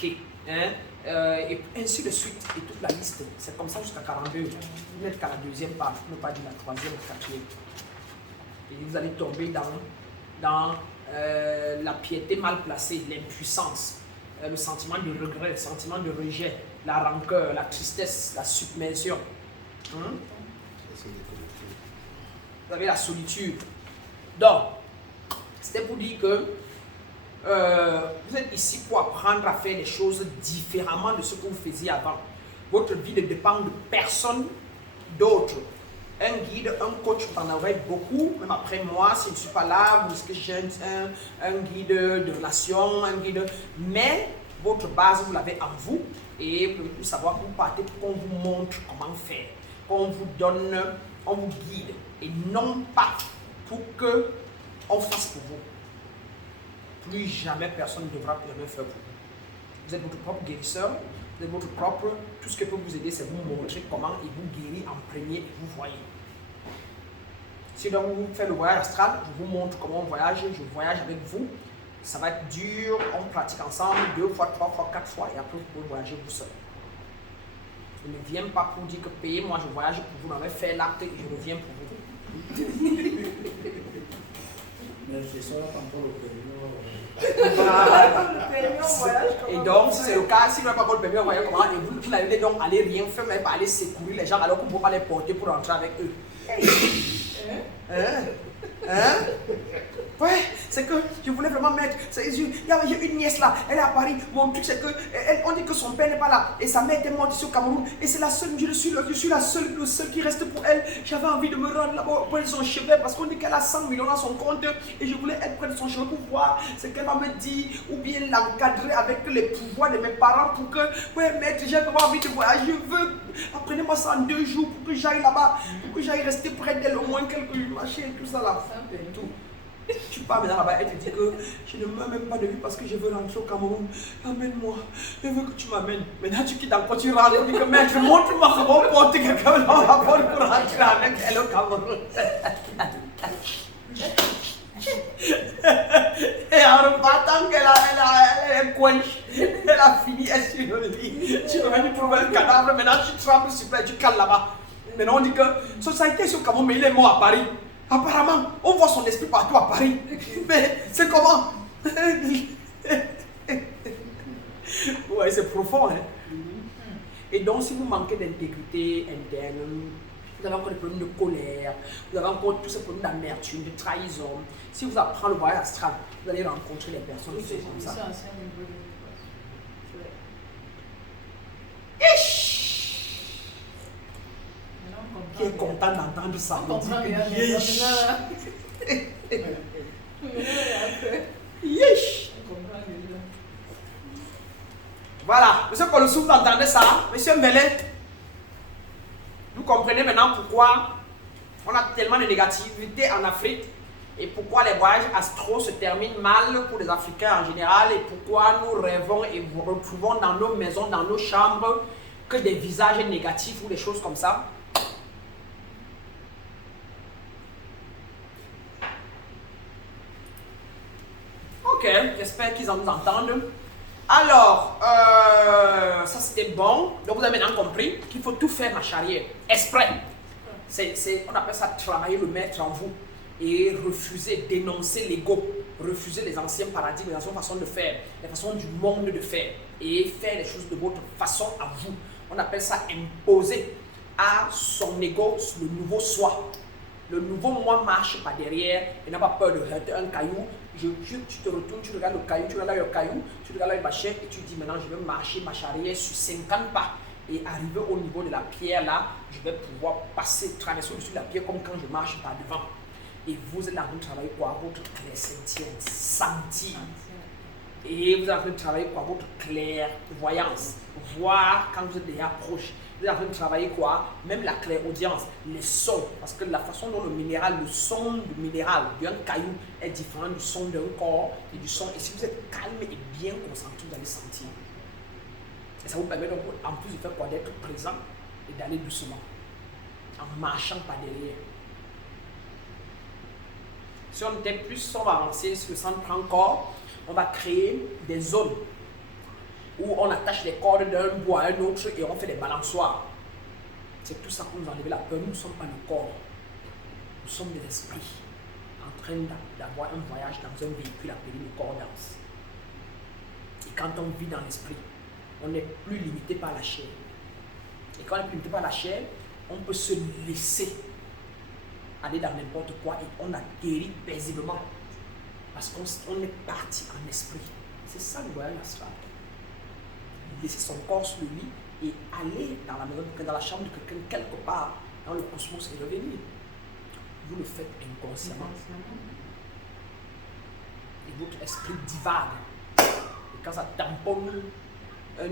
tickets. Hein, et ainsi de suite, et toute la liste. C'est comme ça jusqu'à 42. Vous n'êtes qu'à la deuxième page, ne pas dire la troisième ou quatrième. Et vous allez tomber dans la piété mal placée, l'impuissance, le sentiment de regret, le sentiment de rejet, la rancœur, la tristesse, la submersion. Hein? Vous avez la solitude. Donc, c'était pour dire que vous êtes ici pour apprendre à faire les choses différemment de ce que vous faisiez avant. Votre vie ne dépend de personne d'autre. Un guide, un coach, vous en aurez beaucoup, même après moi, si je ne suis pas là, vous risquez que j'ai un guide de relation, un guide, mais votre base, vous l'avez en vous, et vous pouvez savoir où partez pour qu'on vous montre comment faire, qu'on vous donne, on vous guide, et non pas pour qu'on fasse pour vous. Plus jamais personne ne devra rien faire pour vous. Vous êtes votre propre guérisseur, vous êtes votre propre, tout ce qui peut vous aider, c'est vous montrer comment il vous guérit en premier et vous voyez. Si donc vous faites le voyage astral, je vous montre comment on voyage, je voyage avec vous. Ça va être dur, on pratique ensemble 2 fois, 3 fois, 4 fois et après vous pouvez voyager vous seul. Je ne viens pas pour dire que payez-moi, je voyage pour vous, on va faire l'acte et je reviens pour vous. Mais c'est ça, encore le permis. Et donc, si c'est le cas, si vous n'avez pas encore le permis, on voyage comment, et vous n'allez donc aller rien faire, mais pas aller secourir les gens alors que vous ne pouvez pas les porter pour rentrer avec eux. Ouais, c'est que je voulais vraiment mettre. Il y a une nièce là, elle est à Paris. Mon truc, c'est que on dit que son père n'est pas là. Et sa mère était morte ici au Cameroun. Et c'est la seule, je suis la seule, le seul qui reste pour elle. J'avais envie de me rendre là-bas près de son chevet parce qu'on dit qu'elle a 100 millions dans son compte. Et je voulais être près de son chevet pour voir ce qu'elle va me dire. Ou bien l'encadrer avec les pouvoirs de mes parents pour que, ouais, maître, j'ai vraiment envie de voyager. Je veux, apprenez-moi ça en 2 jours pour que j'aille là-bas. Pour que j'aille rester près d'elle au moins quelques machins et tout ça là. Et tout. Tu pars maintenant là-bas, elle te dit que je ne meurs même pas de vue parce que je veux rentrer au Cameroun. Amène-moi, je veux que tu m'amènes. Maintenant tu quittes encore, tu rentres, tu dis que maître, montre-moi comment porter quelqu'un dans la porte pour rentrer avec elle au Cameroun. Et en repartant qu'elle est coincée, elle a fini, elle est sur le lit. Tu es venu trouver un cadavre, maintenant tu trembles sur place, tu cales là-bas. Maintenant on dit que ça a été sur le Cameroun, mais il est mort à Paris. Apparemment, on voit son esprit partout à Paris. Mais c'est comment? Ouais, c'est profond, hein? Et donc, si vous manquez d'intégrité interne, vous avez encore des problèmes de colère, vous avez encore tous ces problèmes d'amertume, de trahison. Si vous apprenez le voyage astral, vous allez rencontrer les personnes qui sont comme ça. Qui est content d'entendre ça? Voilà, monsieur Kolossou, vous entendez ça? Monsieur Mbele, vous comprenez maintenant pourquoi on a tellement de négativité en Afrique et pourquoi les voyages astraux se terminent mal pour les Africains en général et pourquoi nous rêvons et nous retrouvons dans nos maisons, dans nos chambres que des visages négatifs ou des choses comme ça. Ok, j'espère qu'ils nous entendent. Alors, ça c'était bon. Donc vous avez maintenant compris qu'il faut tout faire marche arrière. Exprès. On appelle ça travailler le maître en vous. Et refuser, dénoncer l'ego. Refuser les anciens paradigmes, les anciennes façons de faire. Les façons du monde de faire. Et faire les choses de votre façon à vous. On appelle ça imposer à son ego le nouveau soi. Le nouveau moi marche par derrière et n'a pas peur de heurter un caillou. Tu te retournes, tu regardes le caillou, tu regardes le caillou, tu regardes le machin et tu dis maintenant je vais marcher marche arrière sur 50 pas et arriver au niveau de la pierre là, je vais pouvoir passer, traverser au-dessus de la pierre comme quand je marche par devant. Et vous êtes en train de travailler quoi? Votre clairsentience, sentir. Et vous êtes en train de travailler quoi? Votre clairvoyance, voir quand vous êtes déjà proche. Vous êtes en train de travailler quoi? Même la clairaudience, les sons. Parce que la façon dont le son du minéral, d'un caillou est différent du son d'un corps et du son. Et si vous êtes calme et bien concentré, vous allez sentir. Et ça vous permet donc, en plus de faire quoi? D'être présent et d'aller doucement. En marchant par derrière. Si on va avancer sur le centre encore, on va créer des zones. où on attache les cordes d'un bois à un autre et on fait des balançoires. C'est tout ça pour nous enlever la peur. Nous ne sommes pas le corps. Nous sommes des esprits en train d'avoir un voyage dans un véhicule appelé le corps danse. Et quand on vit dans l'esprit, on n'est plus limité par la chair. Et quand on n'est plus limité par la chair, on peut se laisser aller dans n'importe quoi et on atterrit paisiblement. Parce qu'on est parti en esprit. C'est ça le voyage astral. Laisser son corps sur lui et aller dans la maison, dans la chambre de quelqu'un, quelque part dans le cosmos et revenir. Vous le faites inconsciemment. Et votre esprit divague. Et quand ça tamponne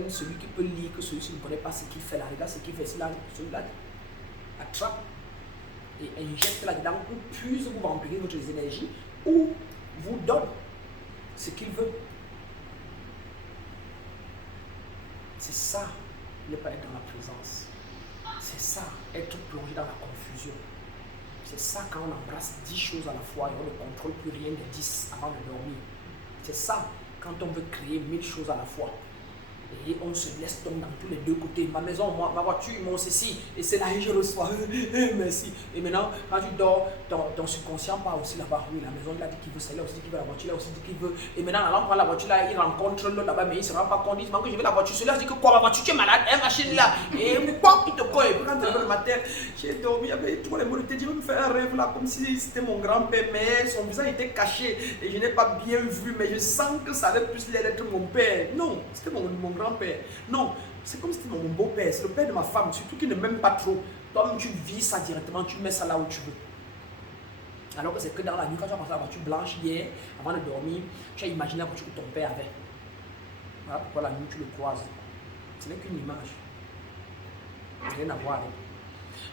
celui qui peut lire, que celui-ci ne connaît pas ce qu'il fait là, regarde ce qu'il fait, celui-là attrape et injecte là-dedans, ou puise, vous vampirez votre énergie, ou vous donne ce qu'il veut. C'est ça, ne pas être dans la présence. C'est ça, être plongé dans la confusion. C'est ça quand on embrasse 10 choses à la fois et on ne contrôle plus rien des 10 avant de dormir. C'est ça quand on veut créer 1000 choses à la fois. Et on se laisse tomber dans tous les deux côtés. Ma maison, moi, ma voiture, mon ceci. Et c'est là que je reçois. Merci. Et maintenant, quand tu dors, ton subconscient part aussi là-bas. Oui, la maison, il a dit qu'il veut ça. Il a aussi dit qu'il veut la voiture. Il a aussi dit qu'il veut. Et maintenant, en allant prendre la voiture là, il rencontre l'autre là-bas. Mais il ne se rend pas compte. Il dit que je veux la voiture. Celui-là dit que quoi, ma voiture, tu es malade. Hein, machine là. Et pop, il te colle. Et puis quand tu lèves le matin, j'ai dormi. Il y avait tous les mots de te dire, il me fait un rêve là, comme si c'était mon grand-père. Mais son visage était caché. Et je n'ai pas bien vu. Mais je sens que ça avait plus l'air d'être mon père. Non, c'était mon grand-père. Non, c'est comme si c'était mon beau-père, c'est le père de ma femme, surtout qu'il ne m'aime pas trop. Toi-même, tu vis ça directement, tu mets ça là où tu veux. Alors que c'est que dans la nuit, quand tu as pensé à la voiture blanche hier, avant de dormir, tu as imaginé la voiture que ton père avait. Voilà pourquoi la nuit, tu le croises. Ce n'est qu'une image. Rien à voir avec.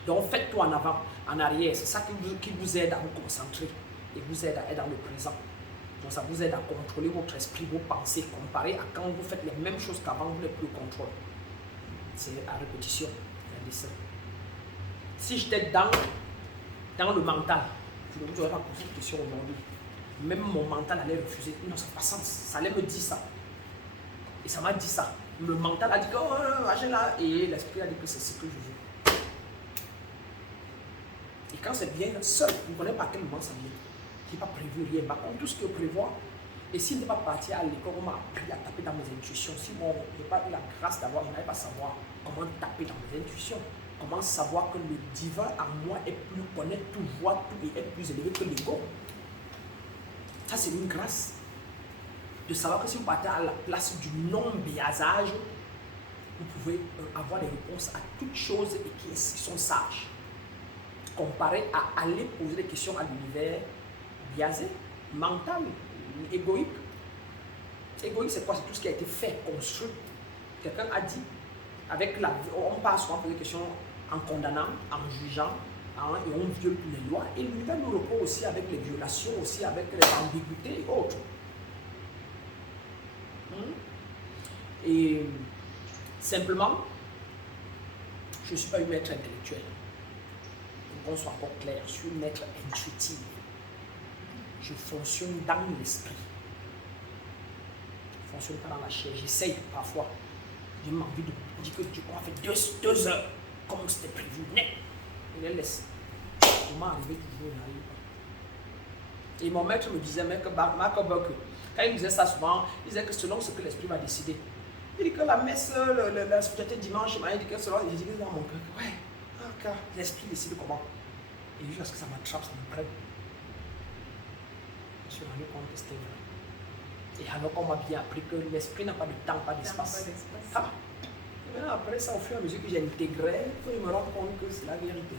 Donc, faites-toi en avant, en arrière. C'est ça qui vous aide à vous concentrer et vous aide à être dans le présent. Donc ça vous aide à contrôler votre esprit, vos pensées, comparé à quand vous faites les mêmes choses qu'avant, vous n'avez plus le contrôle. C'est à répétition. Regardez ça. Si j'étais dans le mental, je ne vous aurais pas posé cette question aujourd'hui. Même mon mental allait refuser. Non, ça n'a pas sens. Ça allait me dire ça. Et ça m'a dit ça. Le mental a dit que, oh, machin là. Et l'esprit a dit que c'est ce que je veux. Et quand c'est bien, seul, vous ne connaissez pas à quel moment ça vient. Qui n'a pas prévu rien. Par contre, tout ce que je prévois, et s'il n'est pas parti à l'école, on m'a appris à taper dans mes intuitions. Si moi, je n'ai pas eu la grâce d'avoir, je n'avais pas savoir comment taper dans mes intuitions. Comment savoir que le divin en moi est plus, connaît tout, voit tout et est plus élevé que l'ego. Ça, c'est une grâce. De savoir que si vous partez à la place du non-biaisage, vous pouvez avoir des réponses à toutes choses et qui sont sages. Comparé à aller poser des questions à l'univers biaisé, mental, égoïque. Égoïque, c'est quoi? C'est tout ce qui a été fait, construit. Quelqu'un a dit, avec la, on passe souvent poser des questions en condamnant, en jugeant, et on viole toutes les lois. Et l'univers nous répond aussi avec les violations, aussi avec les ambiguïtés et autres. Et simplement, je ne suis pas une maître intellectuelle. Pour qu'on soit encore clair, je suis une maître intuitive. Je fonctionne dans l'esprit. Je ne fonctionne pas dans la chair. J'essaye parfois. J'ai envie de dire que tu crois faire 2 heures comme c'était prévu. Mais je les laisse. Comment arriver toujours, il n'arrive pas. Et mon maître me disait, Mark Buck, quand il disait ça souvent, il disait que selon ce que l'esprit va décider. Il dit que la messe, la spiritualité dimanche, il dit que selon, j'ai dit que dans mon cœur, ouais, l'esprit décide comment. Et jusqu'à ce que ça m'attrape, ça me prenne. Je me suis rendu compte que c'était vrai. Et alors qu'on m'a bien appris que l'esprit n'a pas de temps, pas d'espace. Ah. Et maintenant, après ça, au fur et à mesure que j'ai intégré, je me rends compte que c'est la vérité.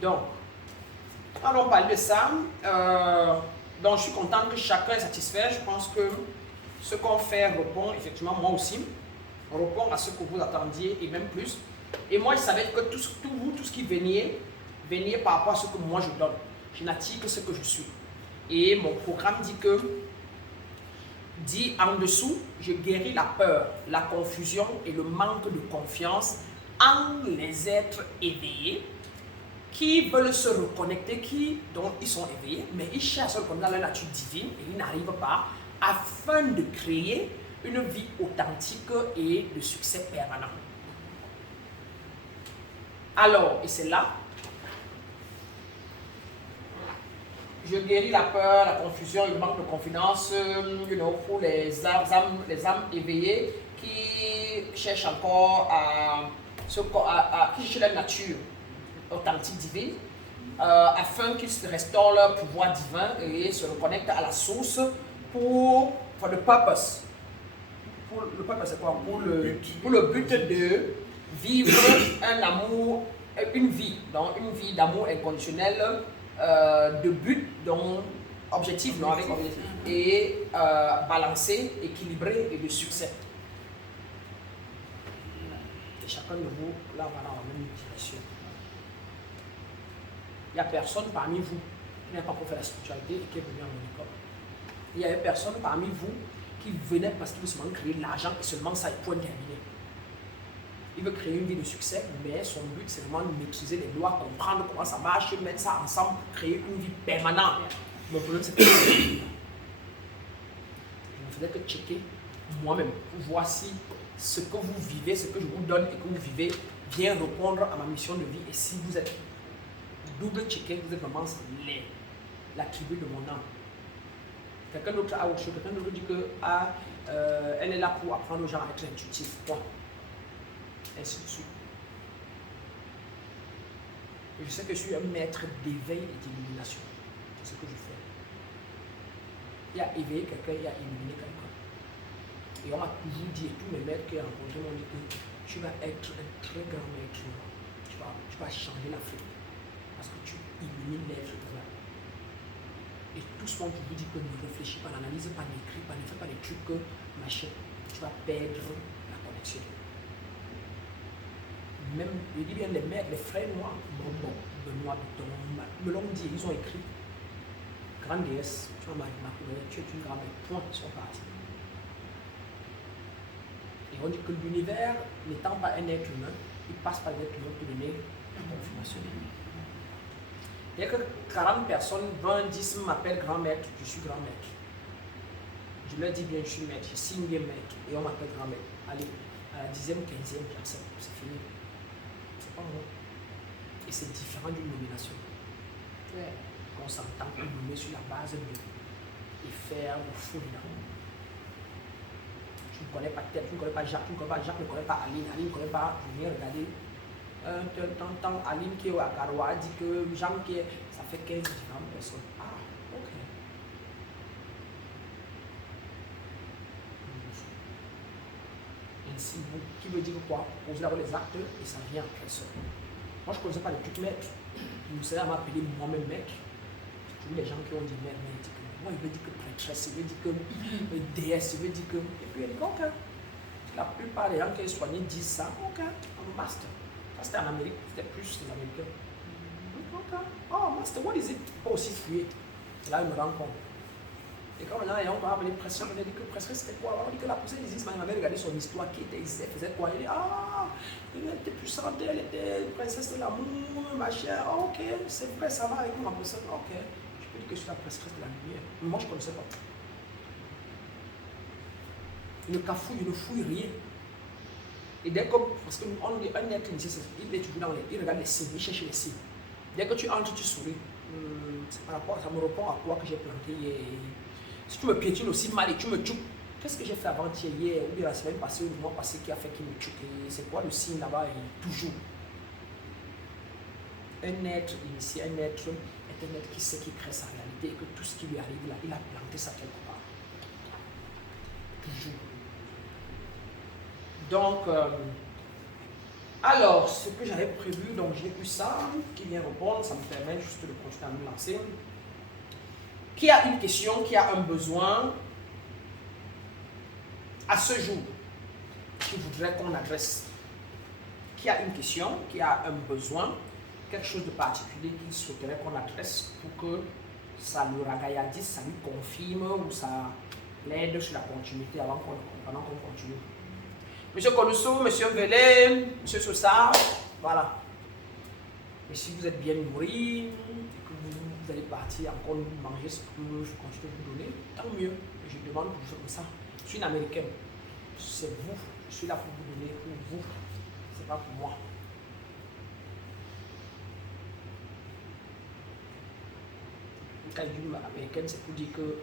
Donc, allons parler de ça. Donc, je suis content que chacun est satisfait. Je pense que ce qu'on fait répond, effectivement, moi aussi, répond à ce que vous attendiez et même plus. Et moi, je savais que tout ce qui venait par rapport à ce que moi je donne. Je n'attire que ce que je suis. Et mon programme dit en dessous, je guéris la peur, la confusion et le manque de confiance en les êtres éveillés qui veulent se reconnecter, dont ils sont éveillés, mais ils cherchent à se reconnecter dans leur nature divine et ils n'arrivent pas afin de créer une vie authentique et de succès permanent. Alors, et c'est là, je guéris la peur, la confusion, le manque de confiance, pour les âmes éveillées qui cherchent encore qui cherchent la nature authentique divine, afin qu'ils se restaurent leur pouvoir divin et se reconnectent à la source pour le purpose. Pour le purpose, c'est quoi? Pour le but de vivre un amour, une vie d'amour inconditionnel, de but, donc objectif, non, avec objectif, et balancé, équilibré et de succès. Et chacun de vous, là, va dans la même direction. Il n'y a personne parmi vous qui n'a pas encore fait la spiritualité et qui est venu en école. Il y a personne parmi vous qui venait parce qu'il veut seulement créer de l'argent et seulement ça est point terminé. Il veut créer une vie de succès, mais son but c'est vraiment de maîtriser les lois, comprendre comment ça marche, mettre ça ensemble pour créer une vie permanente. Mon problème c'est que je ne faisais que checker moi-même pour voir si ce que vous vivez, ce que je vous donne et que vous vivez vient répondre à ma mission de vie. Et si vous êtes double-checké, vous êtes vraiment la tribu de mon âme. Quelqu'un d'autre a autre chose, quelqu'un d'autre dit que elle est là pour apprendre aux gens à être intuitifs. Toi. Ainsi de suite. Et je sais que je suis un maître d'éveil et d'illumination. C'est ce que je fais. Il y a éveillé quelqu'un, il y a illuminé quelqu'un. Et on m'a toujours dit, et tous mes maîtres qui ont rencontré m'ont dit que tu vas être un très grand maître. Tu vas changer l'Afrique. Parce que tu illumines l'être humain. Et tout ce monde vous dit que ne réfléchis pas, n'analyse pas, n'écris pas, ne fais pas des trucs que machin. Tu vas perdre la connexion. Même, je dis bien les maîtres, les frères noirs, Benoît, me l'ont dit, ils ont écrit grande déesse, tu es une grande point, ils sont partis. Et on dit que l'univers, n'étant pas un être humain, il passe par l'être humain pour donner la confirmation. Dès que 40 personnes, 20, 10 m'appellent grand maître, je suis grand maître. Je leur dis bien, je suis maître, je signe bien maître, et on m'appelle grand maître. Allez, à la 10e, 15e, j'accepte, c'est fini. C'est pas moi. Et c'est différent d'une nomination. Ouais. On s'entend qu'on nomme sur la base de faire ou fouiller. Tu ne connais pas Ted, tu ne connais pas Jacques, tu ne connais pas Jacques, tu ne connais pas Aline, Aline ne connaît pas, je viens regarder. T'entends Aline qui est à Garoua dit que Jean qui est, ça fait 15 différentes personnes. Ah, ok. Ainsi, vous, qui veut dire quoi? Posez d'abord les actes et ça vient après ça. Moi, je ne connaissais pas les trucs maîtres. Je me savais à m'appeler moi-même maître. Tous les gens qui ont dit maître, moi, il veut dire que prêtresse, il veut dire que déesse, il veut dire que. Et puis, il dit ok. La plupart des gens qui sont soignés disent ça, ok, I'm master. Ça, c'était en Amérique, c'était plus les Américains. Ok, oh, master, what is it? Pas aussi fouillé. Là, il me rend compte. Et quand maintenant, on m'a appelé pression, on a dit que pression c'était quoi? On dit que la personne existe, mais il m'avait regardé son histoire, qui était ici, elle faisait quoi? Il dit, ah, elle était puissante, elle était princesse de l'amour, machin, ok, c'est vrai, ça va avec moi, ma personne, ok. Je peux dire que je suis la princesse de la lumière. Mais moi, je ne connaissais pas. Il ne cafouille, il ne fouille rien. Et dès que, parce qu'on dit un être initié, il est toujours dans il regarde les signes, il cherche les signes. Dès que tu entres, tu souris. C'est par rapport, ça me répond à quoi que j'ai planté hier. Si tu me piétines aussi mal et tu me choupes, qu'est-ce que j'ai fait avant-hier, hier, ou bien la semaine passée, ou le mois passé qui a fait qu'il me choque? C'est quoi le signe là-bas? Toujours. Un être initié, un être est un être qui sait qu'il crée sa réalité et que tout ce qui lui arrive là, il a planté ça quelque part. Toujours. Donc, alors, ce que j'avais prévu, donc j'ai eu ça, qui vient répondre, ça me permet juste de continuer à me lancer. Qui a une question, qui a un besoin à ce jour, qui voudrait qu'on adresse? Qui a une question, qui a un besoin, quelque chose de particulier qu'il souhaiterait qu'on adresse pour que ça le ragaillardise, ça lui confirme ou ça l'aide sur la continuité pendant qu'on continue. Monsieur Colusso, Monsieur Velay, Monsieur Sosa, voilà. Et si vous êtes bien nourri, que vous vous allez partir encore manger ce que je continue de vous donner, tant mieux. Je demande toujours comme ça. Je suis une américaine. C'est vous. Je suis là pour vous donner, pour vous. C'est pas pour moi. Quand je dis américaine, c'est pour dire que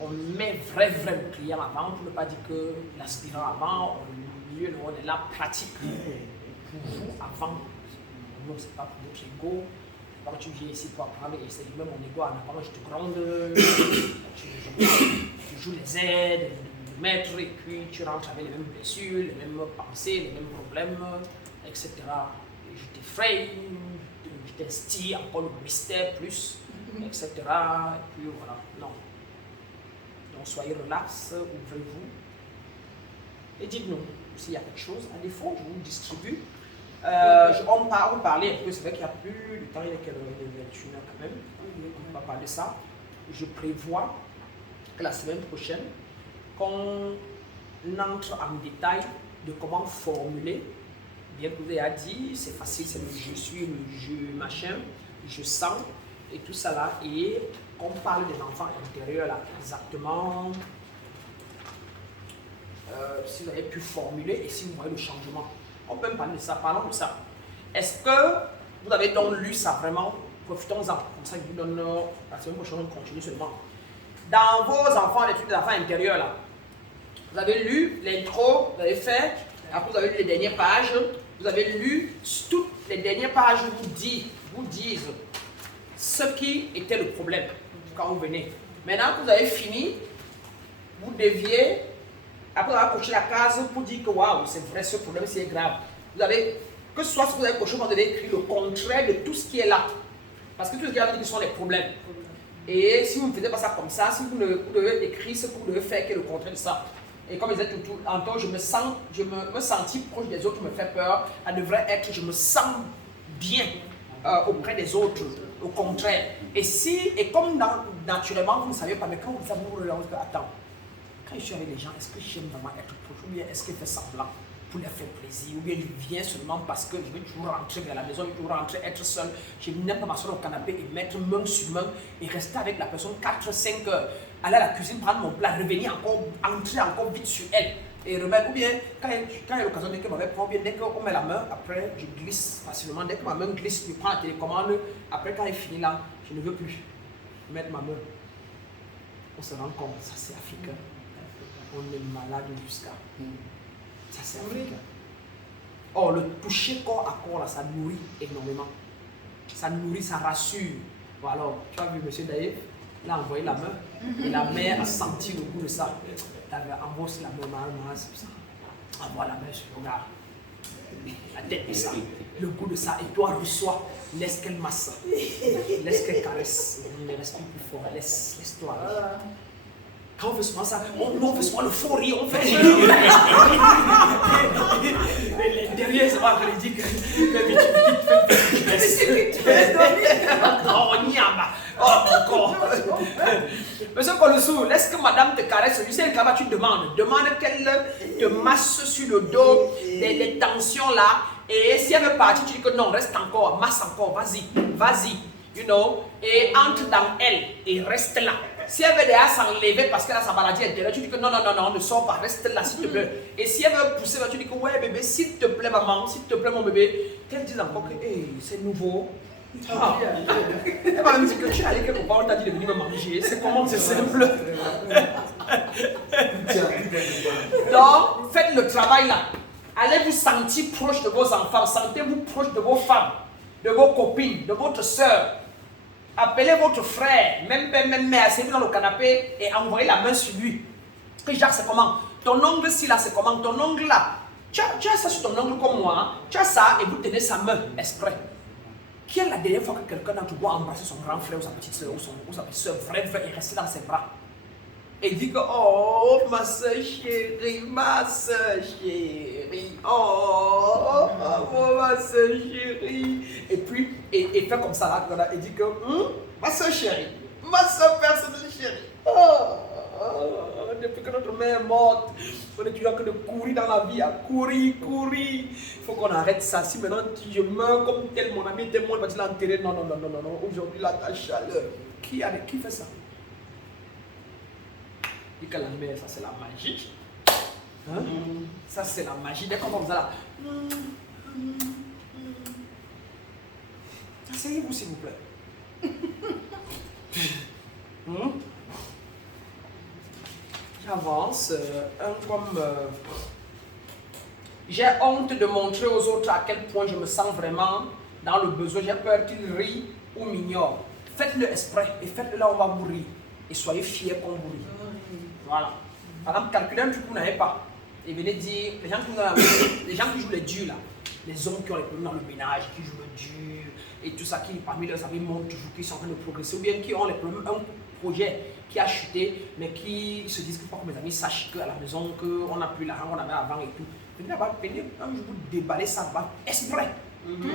on met vrai le client avant, pour ne pas dire que l'aspirant avant, on est là pratique pour vous avant. Non, c'est pas pour notre ego. Quand tu viens ici pour apprendre, et c'est même mon ego en apprendre, je te gronde, tu joues les aides, le maître, et puis tu rentres avec les mêmes blessures, les mêmes pensées, les mêmes problèmes, etc. Et je t'effraie, je t'instille encore le mystère plus, etc. Et puis voilà, non. Donc soyez relax, ouvrez-vous et dites-nous s'il y a quelque chose. À défaut, je vous distribue. On va parler un peu, c'est vrai qu'il n'y a plus de temps, il est quelle heure? Il est 21h quand même. On va parler de ça. Je prévois que la semaine prochaine, qu'on entre en détail de comment formuler. Bien que vous ayez dit, c'est facile, c'est le je suis, le je machin, je sens et tout ça là. Et qu'on parle des enfants intérieurs là, exactement. Si vous avez pu formuler et si vous voyez le changement. On peut me parler de ça, parlons de ça. Est-ce que vous avez donc lu ça vraiment? Profitons-en. Comme ça, je vous donne la semaine prochaine, on continue seulement. Dans vos enfants, l'étude des enfants intérieurs, là, vous avez lu l'intro, vous avez fait, après vous avez lu les dernières pages, vous avez lu toutes les dernières pages vous disent ce qui était le problème quand vous venez. Maintenant que vous avez fini, vous deviez. Après avoir coché la case pour dire que waouh, c'est vrai, ce problème c'est grave. Vous avez, que ce soit ce que vous avez coché, vous avez écrit le contraire de tout ce qui est là. Parce que tout ce qui est là, ce sont les problèmes. Et si vous ne faites pas ça comme ça, si vous devez écrire ce que vous devez faire, qui est le contraire de ça. Et comme ils êtes tout en temps, je me sentis proche des autres me fait peur. Elle devrait être, je me sens bien auprès des autres, au contraire. Et comme naturellement, vous ne savez pas, mais quand vous savez, vous relancez, attends. Quand je suis avec les gens, est-ce que j'aime vraiment être proche ou bien est-ce qu'il fait semblant pour leur faire plaisir ou bien il vient seulement parce que je vais toujours rentrer vers la maison, je vais toujours rentrer, être seul. Je n'aime pas m'asseoir au canapé et mettre main sur main et rester avec la personne 4-5 heures, aller à la cuisine, prendre mon plat, revenir encore, entrer encore vite sur elle et remettre. Ou bien quand il y a l'occasion, dès qu'elle m'avait pris, bien dès qu'on met la main, après je glisse facilement. Dès que ma main glisse, je prends la télécommande. Après quand il finit là, je ne veux plus mettre ma main. On se rend compte, ça c'est africain. On est malade jusqu'à. Ça c'est africain. Or, le toucher corps à corps, là, ça nourrit énormément. Ça nourrit, ça rassure. Bon, alors, tu as vu M. Daïf, il a envoyé la main. Et la mère a senti le goût de ça. Tu avais envoyé la main, c'est ça. Envoie la main sur le regard. La tête de ça. Le goût de ça. Et toi, reçois. Laisse qu'elle masse. Laisse qu'elle caresse. Ne respire plus fort. Laisse-toi. Quand on fait souvent ça, on fait souvent le faux rire, on fait. Derrière, ça va, je dis que. Tu laisses dormir. Oh, niamba. Oh, encore. Monsieur Kolosou, laisse que madame te caresse. Tu sais, là-bas, tu demandes. Demande qu'elle te masse sur le dos, les tensions là. Et si elle veut partir, tu dis que non, reste encore, masse encore, vas-y. You know, et entre dans elle et reste là. Si elle veut déjà s'enlever parce qu'elle a sa maladie intérieure, tu dis que non, ne sors pas, reste là s'il te plaît. Et si elle veut pousser, tu dis que ouais bébé, s'il te plaît maman, s'il te plaît mon bébé, qu'elle dise encore que hey, c'est nouveau. Ah. Elle va me dire que tu es allé quelque part, on t'a dit de venir me manger, c'est comment, c'est simple. Donc, faites le travail là. Allez vous sentir proche de vos enfants, sentez-vous proche de vos femmes, de vos copines, de votre soeur. Appelez votre frère, même père, même mère, asseyez-vous dans le canapé et envoyez la main sur lui. Que Jacques, c'est comment? Ton ongle ci là, c'est comment? Ton ongle là. Tu as ça sur ton ongle comme moi. Hein? Tu as ça et vous tenez sa main, exprès. Qui est la dernière fois que quelqu'un d'entre vous a embrassé son grand frère ou sa petite soeur ou sa petite soeur vrai et resté dans ses bras? Et dit que oh ma soeur chérie, ma soeur chérie. Et puis, et fait comme ça là, et dit que ma soeur chérie, ma soeur personnelle chérie. Depuis que notre mère est morte, On est toujours en train de courir dans la vie, à courir. Il faut qu'on arrête ça. Si maintenant je meurs comme tel, mon ami, tel, il va te l'enterrer. Non. Aujourd'hui, là, ta chaleur. Qui fait ça? Et que la mère, ça c'est la magie. Hein? Ça c'est la magie. Dès qu'on va là. Asseyez-vous s'il vous plaît. J'avance. J'ai honte de montrer aux autres à quel point je me sens vraiment dans le besoin. J'ai peur qu'ils rient ou m'ignorent. Faites-le exprès et faites-le là où on va vous rire. Et soyez fiers qu'on vous rit. Voilà. Par exemple, calculez un truc que vous n'avez pas. Et venez dire, les gens qui jouent les durs là, les hommes qui ont les problèmes dans le ménage, qui jouent le dur, et tout ça, qui parmi leurs amis montrent toujours qu'ils sont en train de progresser, ou bien qui ont les problèmes, un projet qui a chuté, mais qui se disent que pour que mes amis sachent qu'à la maison, qu'on n'a plus l'argent qu'on avait avant et tout. Venez là-bas, venez un jour vous déballer ça là-bas, exprès.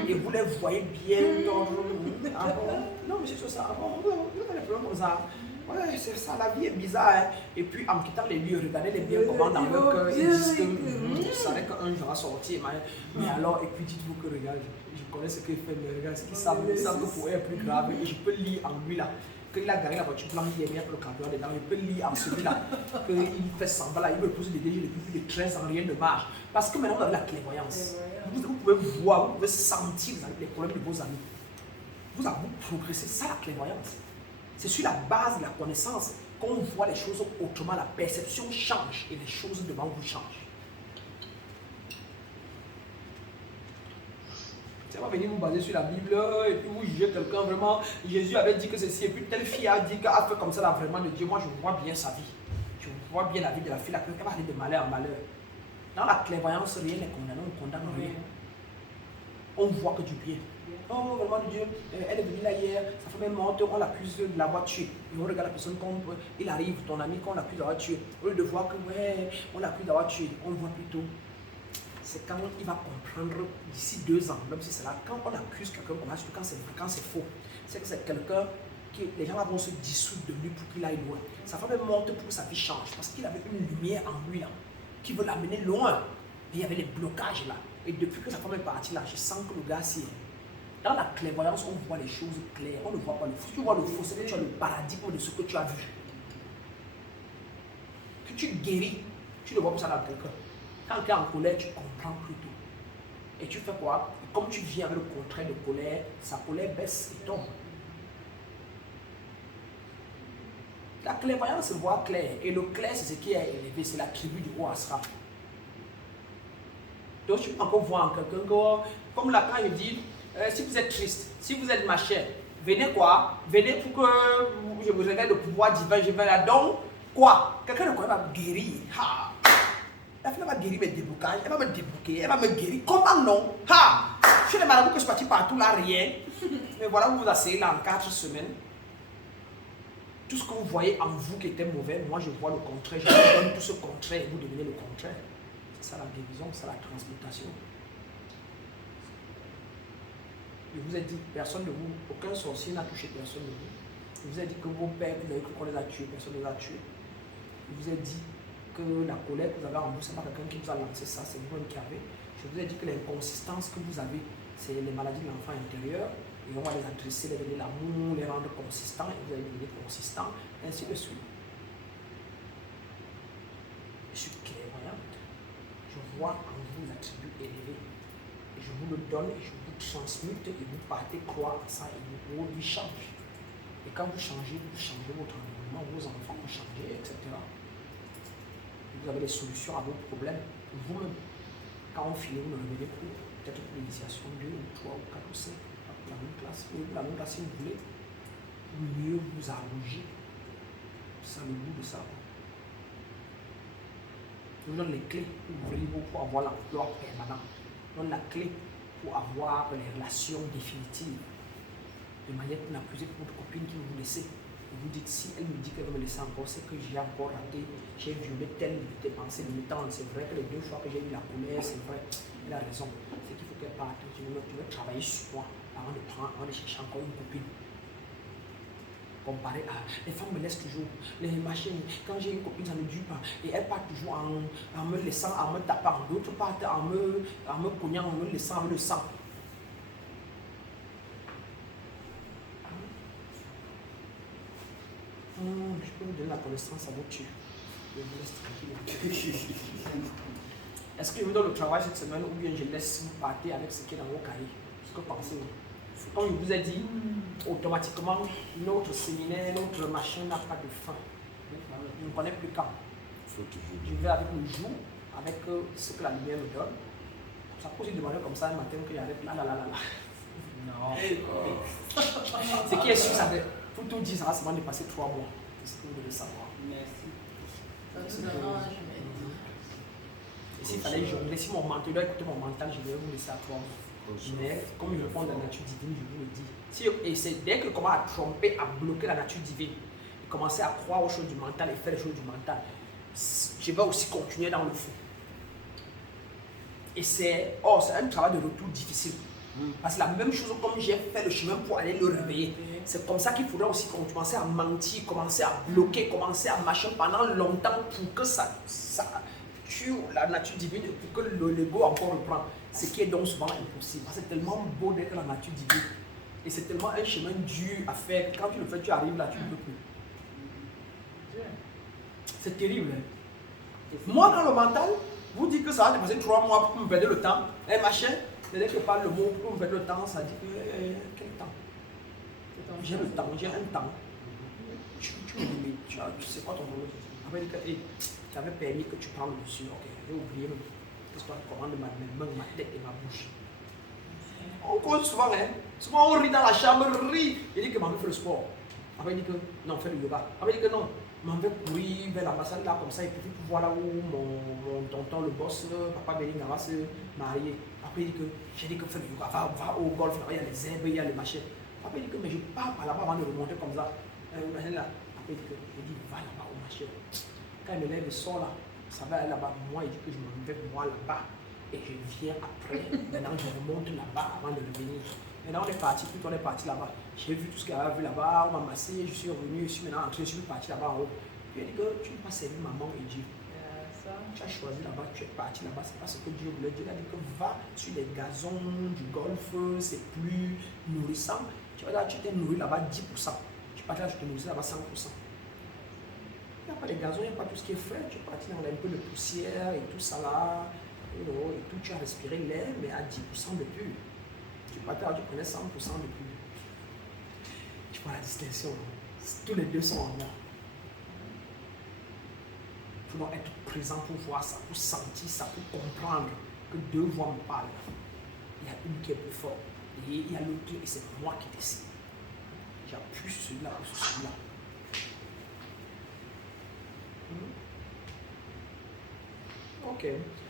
Et vous les voyez bien dans le... Ah bon? Non, mais c'est ça. Ah bon, vous avez des problèmes comme ça. Ouais, c'est ça, la vie est bizarre. Hein. Et puis en quittant les lieux, regardez les biens comment dans leur cœur, ils disent que vous savez qu'un jour va sortir. Mais alors, et puis dites-vous que regarde, je connais ce qu'il fait, mais regarde ce qu'ils savent que pour eux est plus grave. Et je peux lire en lui là, qu'il a garé la voiture blanche hier, il y a le camion dedans. Je peux lire en celui-là, qu'il fait semblant là, il me pose des déjeunes depuis plus de 13 ans, rien ne marche. Parce que maintenant vous avez la clairvoyance. Vous pouvez voir, vous pouvez sentir les problèmes de vos amis. Vous progressez, c'est ça la clairvoyance. C'est sur la base de la connaissance qu'on voit les choses autrement, la perception change et les choses devant vous changent. Ça va venir vous baser sur la Bible et puis vous jugez quelqu'un vraiment. Jésus avait dit que ceci et puis telle fille a dit qu'elle a fait comme ça là vraiment de Dieu. Moi je vois bien sa vie. Je vois bien la vie de la fille là, elle va aller de malheur en malheur. Dans la clairvoyance, rien n'est condamné, on ne condamne rien. On voit que du bien. Oh, vraiment de Dieu, elle est venue là hier, sa femme est morte, on l'accuse de l'avoir tuée. Et on regarde la personne comme il arrive, ton ami, qu'on l'accuse d'avoir tué. Au lieu de voir que, ouais, on l'accuse d'avoir tué, on voit plutôt. C'est quand il va comprendre d'ici 2 ans, même si c'est là, quand on accuse quelqu'un comme ça, quand c'est faux, c'est que c'est quelqu'un qui, les gens là vont se dissoudre de lui pour qu'il aille loin. Sa femme est morte pour que sa vie change, parce qu'il avait une lumière en lui là, qui veut l'amener loin. Et il y avait les blocages là. Et depuis que sa femme est partie là, je sens que le gars s'y est. Dans la clairvoyance, on voit les choses claires, on ne voit pas le faux. Si tu vois le faux, c'est que tu as le paradigme de ce que tu as vu. Que tu guéris, tu ne vois pas ça dans quelqu'un. Quand tu es en colère, tu comprends plutôt. Et tu fais quoi? Et comme tu viens avec le contraire de colère, sa colère baisse et tombe. La clairvoyance se voit clair. Et le clair, c'est ce qui est élevé, c'est la tribu du roi Asra. Donc tu peux encore voir quelqu'un comme là quand il dit, si vous êtes triste, si vous êtes machin, venez quoi? Venez pour que je vous révèle le pouvoir divin, je vais là. Donc, quoi? Quelqu'un de quoi va me guérir? Ha! La fille va guérir mes déblocages, elle va me débloquer, elle va me guérir. Comment non? Ha! Je suis les marabouts que je suis parti partout là, rien. Mais voilà, vous vous asseyez là en 4 semaines. Tout ce que vous voyez en vous qui était mauvais, moi je vois le contraire. Je vous donne tout ce contraire et vous devenez le contraire. C'est ça la guérison, c'est la transmutation. Je vous ai dit, personne de vous, aucun sorcier n'a touché personne de vous. Je vous ai dit que vos pères, vous avez cru qu'on les a tués, personne ne les a tués. Je vous ai dit que la colère que vous avez en vous, ce n'est pas quelqu'un qui vous a lancé ça, c'est vous-même qui avez. Je vous ai dit que l'inconsistance que vous avez, c'est les maladies de l'enfant intérieur. Et on va les adresser, les donner l'amour, les rendre consistants, et vous allez devenir consistants, ainsi de suite. Je suis clairvoyante. Je vois en vous l'attribut élevé. Et je vous le donne et je vous transmute et vous partez croire à ça et vos vies changent. Et quand vous changez votre environnement, vos enfants vont changer, etc. Et vous avez les solutions à vos problèmes vous-même. Quand on finit, vous ne revenez plus. Peut-être pour l'initiation 2 ou 3 ou 4 ou 5, la même classe. Ou la même classe si vous voulez. Mieux vous arranger. Ça le goût de ça. Je vous donne les clés pour avoir l'emploi permanent. Je donne la clé pour avoir les relations définitives. De manière que vous n'accusez pas votre copine qui vous laisse. Vous dites, si elle me dit qu'elle va me laisser encore, c'est que j'ai encore raté, j'ai violé telle de tes pensées de mes temps. C'est vrai que les 2 fois que j'ai eu la colère, c'est vrai, elle a raison. C'est qu'il faut qu'elle parte. Tu veux travailler sur moi avant de chercher encore une copine. comparé à les femmes me laissent toujours, les machines, quand j'ai une copine ça ne dure pas, et elle part toujours en me laissant, en me tapant, d'autres partent en me cognant, en me laissant avec le sang. Je peux vous donner la connaissance, ça vous tue. Je vous laisse tranquille. Est-ce que je vous donne le travail cette semaine ou bien je laisse vous partir avec ce qui est dans vos cahiers? Ce que pensez-vous? Comme je vous ai dit, automatiquement, notre séminaire, notre machin n'a pas de fin. Je ne connais plus quand. Je vais avec le jour, avec ce que la lumière me donne. Ça peut se demander comme ça un matin qu'il y a là. Non. Ce qui est sûr, ça fait, pour tout dire, ça va seulement dépasser 3 mois. C'est ce que vous devez savoir. Merci. Ça nous arrange, et s'il fallait jongler, si mon mental, je dois écouter mon mental, je vais vous laisser à 3 mois. Mais comme je réponds à la nature divine, je vous le dis. Et c'est dès que je commence à tromper, à bloquer la nature divine, et commencer à croire aux choses du mental et faire les choses du mental, je vais aussi continuer dans le fond. Et c'est un travail de retour difficile. Parce que la même chose comme j'ai fait le chemin pour aller le réveiller. C'est comme ça qu'il faudra aussi commencer à mentir, commencer à bloquer, commencer à marcher pendant longtemps pour que ça tue la nature divine et pour que l'ego encore reprend. Ce qui est donc souvent impossible. Parce que c'est tellement beau d'être la nature divine. Et c'est tellement un chemin dur à faire. Quand tu le fais, tu arrives là, tu ne peux plus. C'est terrible. Moi, dans le mental, vous dites que ça va dépasser 3 mois pour me perdre le temps. Et machin, dès que je parle le mot pour me perdre le temps, ça dit que quel temps? J'ai le temps, j'ai un temps. Tu me dis, tu sais quoi ton nom? Après, tu avais permis que tu parles dessus. Ok, j'ai oublié même. Qu'est-ce que tu commandes ma main, ma tête et ma bouche? On cause souvent, hein. Souvent on rit dans la chambre, rit. Il dit que maman fait le sport. Après il dit que non, fait le yoga. Après il dit que non, maman veut courir vers l'ambassade là comme ça et puis pour voir là où mon tonton, le boss, papa Béling va se marier. Après il dit que j'ai dit que fait le yoga, va au golf, là, il y a les herbes, il y a le machin. Après il dit que mais je pars par là-bas avant de remonter comme ça. Là. Après il dit que je dis va là-bas au machin. Quand il me lève, il sort là, ça va aller là-bas. Moi il dit que je m'en vais moi là-bas. Et je viens après, maintenant je remonte là-bas avant de revenir. Maintenant on est parti, puis on est parti là-bas. J'ai vu tout ce qu'il y avait vu là-bas, on m'a massé, je suis revenu, je suis maintenant entré, je suis parti là-bas en haut. Puis il dit que tu n'as pas servi maman et Dieu. Tu as choisi là-bas, tu es parti là-bas, c'est pas ce que Dieu voulait. Dieu a dit que va sur les gazons du golf, c'est plus nourrissant. Tu vas là, tu t'es nourri là-bas 10%. Tu parti là, tu te nourris là-bas 100%. Il n'y a pas de gazon, il n'y a pas tout ce qui est frais. Tu es parti dans un peu de poussière et tout ça là. Et tout, tu as respiré l'air, mais à 10% de pur. Tu partais là, tu prenais 100% de pur. Tu vois la distinction. Tous les deux sont en moi. Tu dois être présent pour voir ça, pour sentir ça, pour comprendre que deux voix me parlent. Il y a une qui est plus forte. Et il y a l'autre, et c'est moi qui décide. J'appuie sur celui-là ou sur celui-là. Ok.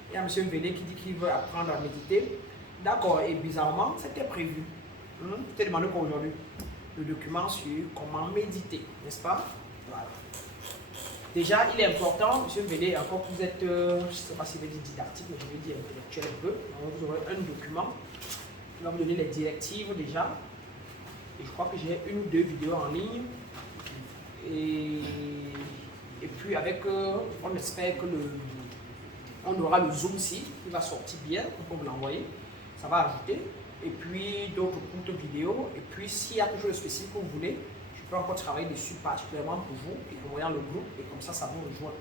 Il y a M. Védé qui dit qu'il veut apprendre à méditer. D'accord, et bizarrement, c'était prévu. Je t'ai demandé pour aujourd'hui le document sur comment méditer, n'est-ce pas? Voilà. Déjà, il est important, M. Védé, encore que vous êtes, je ne sais pas si vous dire didactique, mais je vais dire intellectuel un peu. Donc, vous aurez un document qui va vous donner les directives déjà. Et je crois que j'ai une ou deux vidéos en ligne. Et puis, avec, on espère que on aura le zoom ici, qui va sortir bien, on peut vous l'envoyer, ça va ajouter, et puis d'autres courtes vidéos, et puis s'il y a quelque chose de spécifique que vous voulez, je peux encore travailler dessus particulièrement pour vous, et envoyer dans le groupe, et comme ça, ça vous rejoint.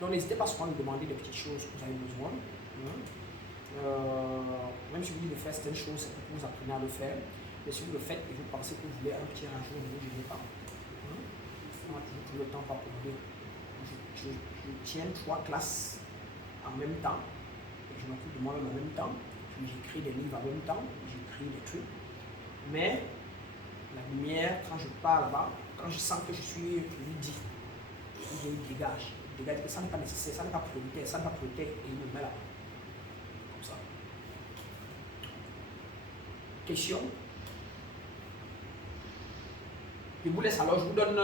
Donc n'hésitez pas souvent à me demander des petites choses que vous avez besoin. Même si vous voulez faire certaines choses, c'est pour que vous appreniez à le faire, mais si vous le faites et vous pensez que vous voulez un petit rajout, ne vous gênez pas. Moi, tout le temps, pas pour vous. Je tiens 3 classes en même temps, et je m'occupe de moi-même en même temps, puis j'écris des livres en même temps, j'écris des trucs, mais la lumière, quand je pars là-bas, quand je sens que je suis dit, je dégage que ça n'est pas nécessaire, ça n'est pas prioritaire, ça n'est pas prioritaire, et il me met là, comme ça. Question? Je vous laisse alors, je vous donne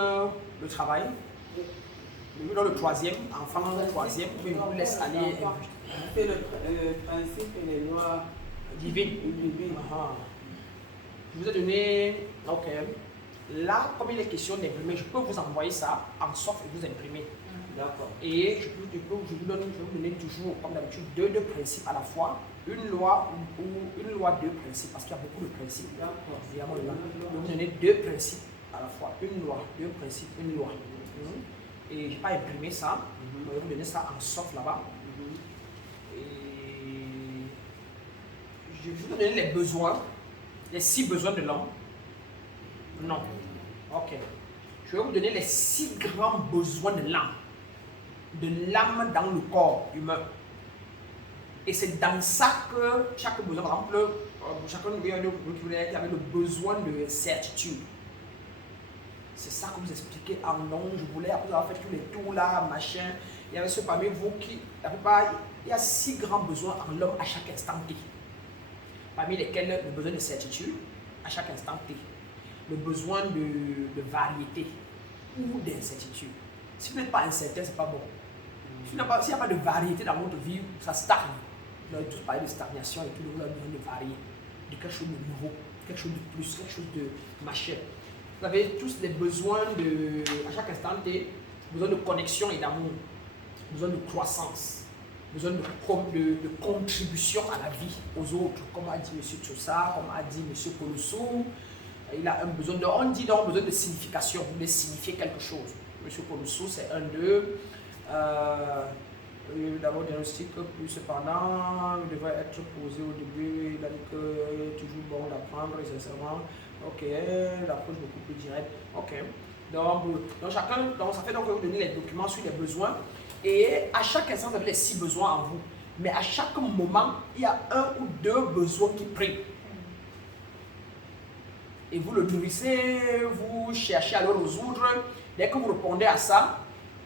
le travail. Je vous donne le 3e, enfant le 3e, puis je vous laisse aller. C'est le principe et les lois divines. Je vous ai donné, ok, Là, comme il est question d'imprimer, je peux vous envoyer ça en soft et vous imprimer. D'accord. Et je vous donner toujours, comme d'habitude, deux principes à la fois. Une loi ou une loi, deux principes, parce qu'il y a beaucoup de principes. D'accord. Évidemment, je vais vous donner deux principes à la fois. Une loi, deux principes, une loi. Et je n'ai pas imprimé ça. Je vais vous donner ça en soft là-bas. Et je vais vous donner les besoins, les 6 besoins de l'homme. Non. Ok. Je vais vous donner les 6 grands besoins de l'âme. De l'âme dans le corps humain. Et c'est dans ça que chaque besoin, par exemple, chacun de vous avait le besoin de certitude. C'est ça que vous expliquez en nom. Je voulais, après avoir fait tous les tours là, machin. Il y avait ceux parmi vous qui, la plupart, il y a 6 grands besoins en l'homme à chaque instant T. Parmi lesquels le besoin de certitude à chaque instant T. Le besoin de variété ou d'incertitude. Si vous n'êtes pas incertain, c'est pas bon. S'il n'y a pas de variété dans votre vie, ça stagne. Vous avez tous parlé de stagnation et tout, vous avez besoin de varier, de quelque chose de nouveau, quelque chose de plus, quelque chose de machin. Vous avez tous des besoins à chaque instant, besoin de connexion et d'amour, besoin de croissance, besoin de contribution à la vie aux autres, comme a dit M. Tchosa, comme a dit M. Colosso. Il a un besoin on dit donc besoin de signification, vous voulez signifier quelque chose. M. Colosso, c'est un d'eux. D'abord diagnostic, puis cependant, il devrait être posé au début. Il a dit que c'est toujours bon d'apprendre, sincèrement. Ok, l'approche beaucoup plus directe. Ok. Donc chacun, ça fait donc que vous donnez les documents sur les besoins. Et à chaque instant, vous avez les 6 besoins en vous. Mais à chaque moment, il y a 1 ou 2 besoins qui priment. Et vous le nourrissez, vous cherchez à le résoudre. Dès que vous répondez à ça,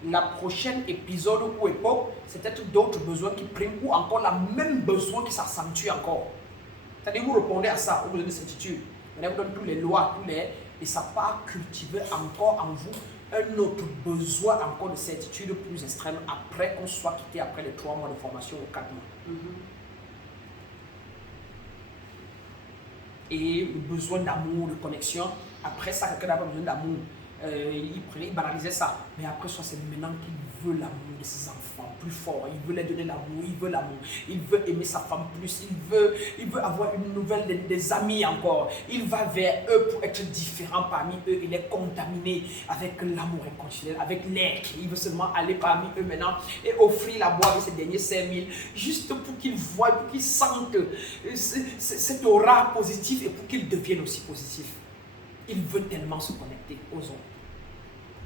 la prochaine épisode ou époque, c'est peut-être d'autres besoins qui priment ou encore la même besoin qui s'accentue encore. C'est-à-dire que vous répondez à ça, au besoin de certitude. Maintenant, vous donnez toutes les lois, et ça part cultiver encore en vous un autre besoin encore de certitude plus extrême après qu'on soit quitté après les 3 mois de formation ou 4 mois. Et le besoin d'amour, de connexion. Après ça, quelqu'un n'a pas besoin d'amour. Il banalisait ça. Mais après ça, c'est maintenant qu'il veut l'amour de ses enfants plus fort. Il veut leur donner l'amour, il veut l'amour. Il veut aimer sa femme plus. Il veut avoir une nouvelle des amis encore. Il va vers eux pour être différent parmi eux. Il est contaminé avec l'amour inconditionnel, avec l'être. Il veut seulement aller parmi eux maintenant et offrir la boîte de ces derniers 5000 juste pour qu'ils voient, pour qu'ils sentent cette aura positive et pour qu'ils deviennent aussi positifs. Il veut tellement se connecter aux autres.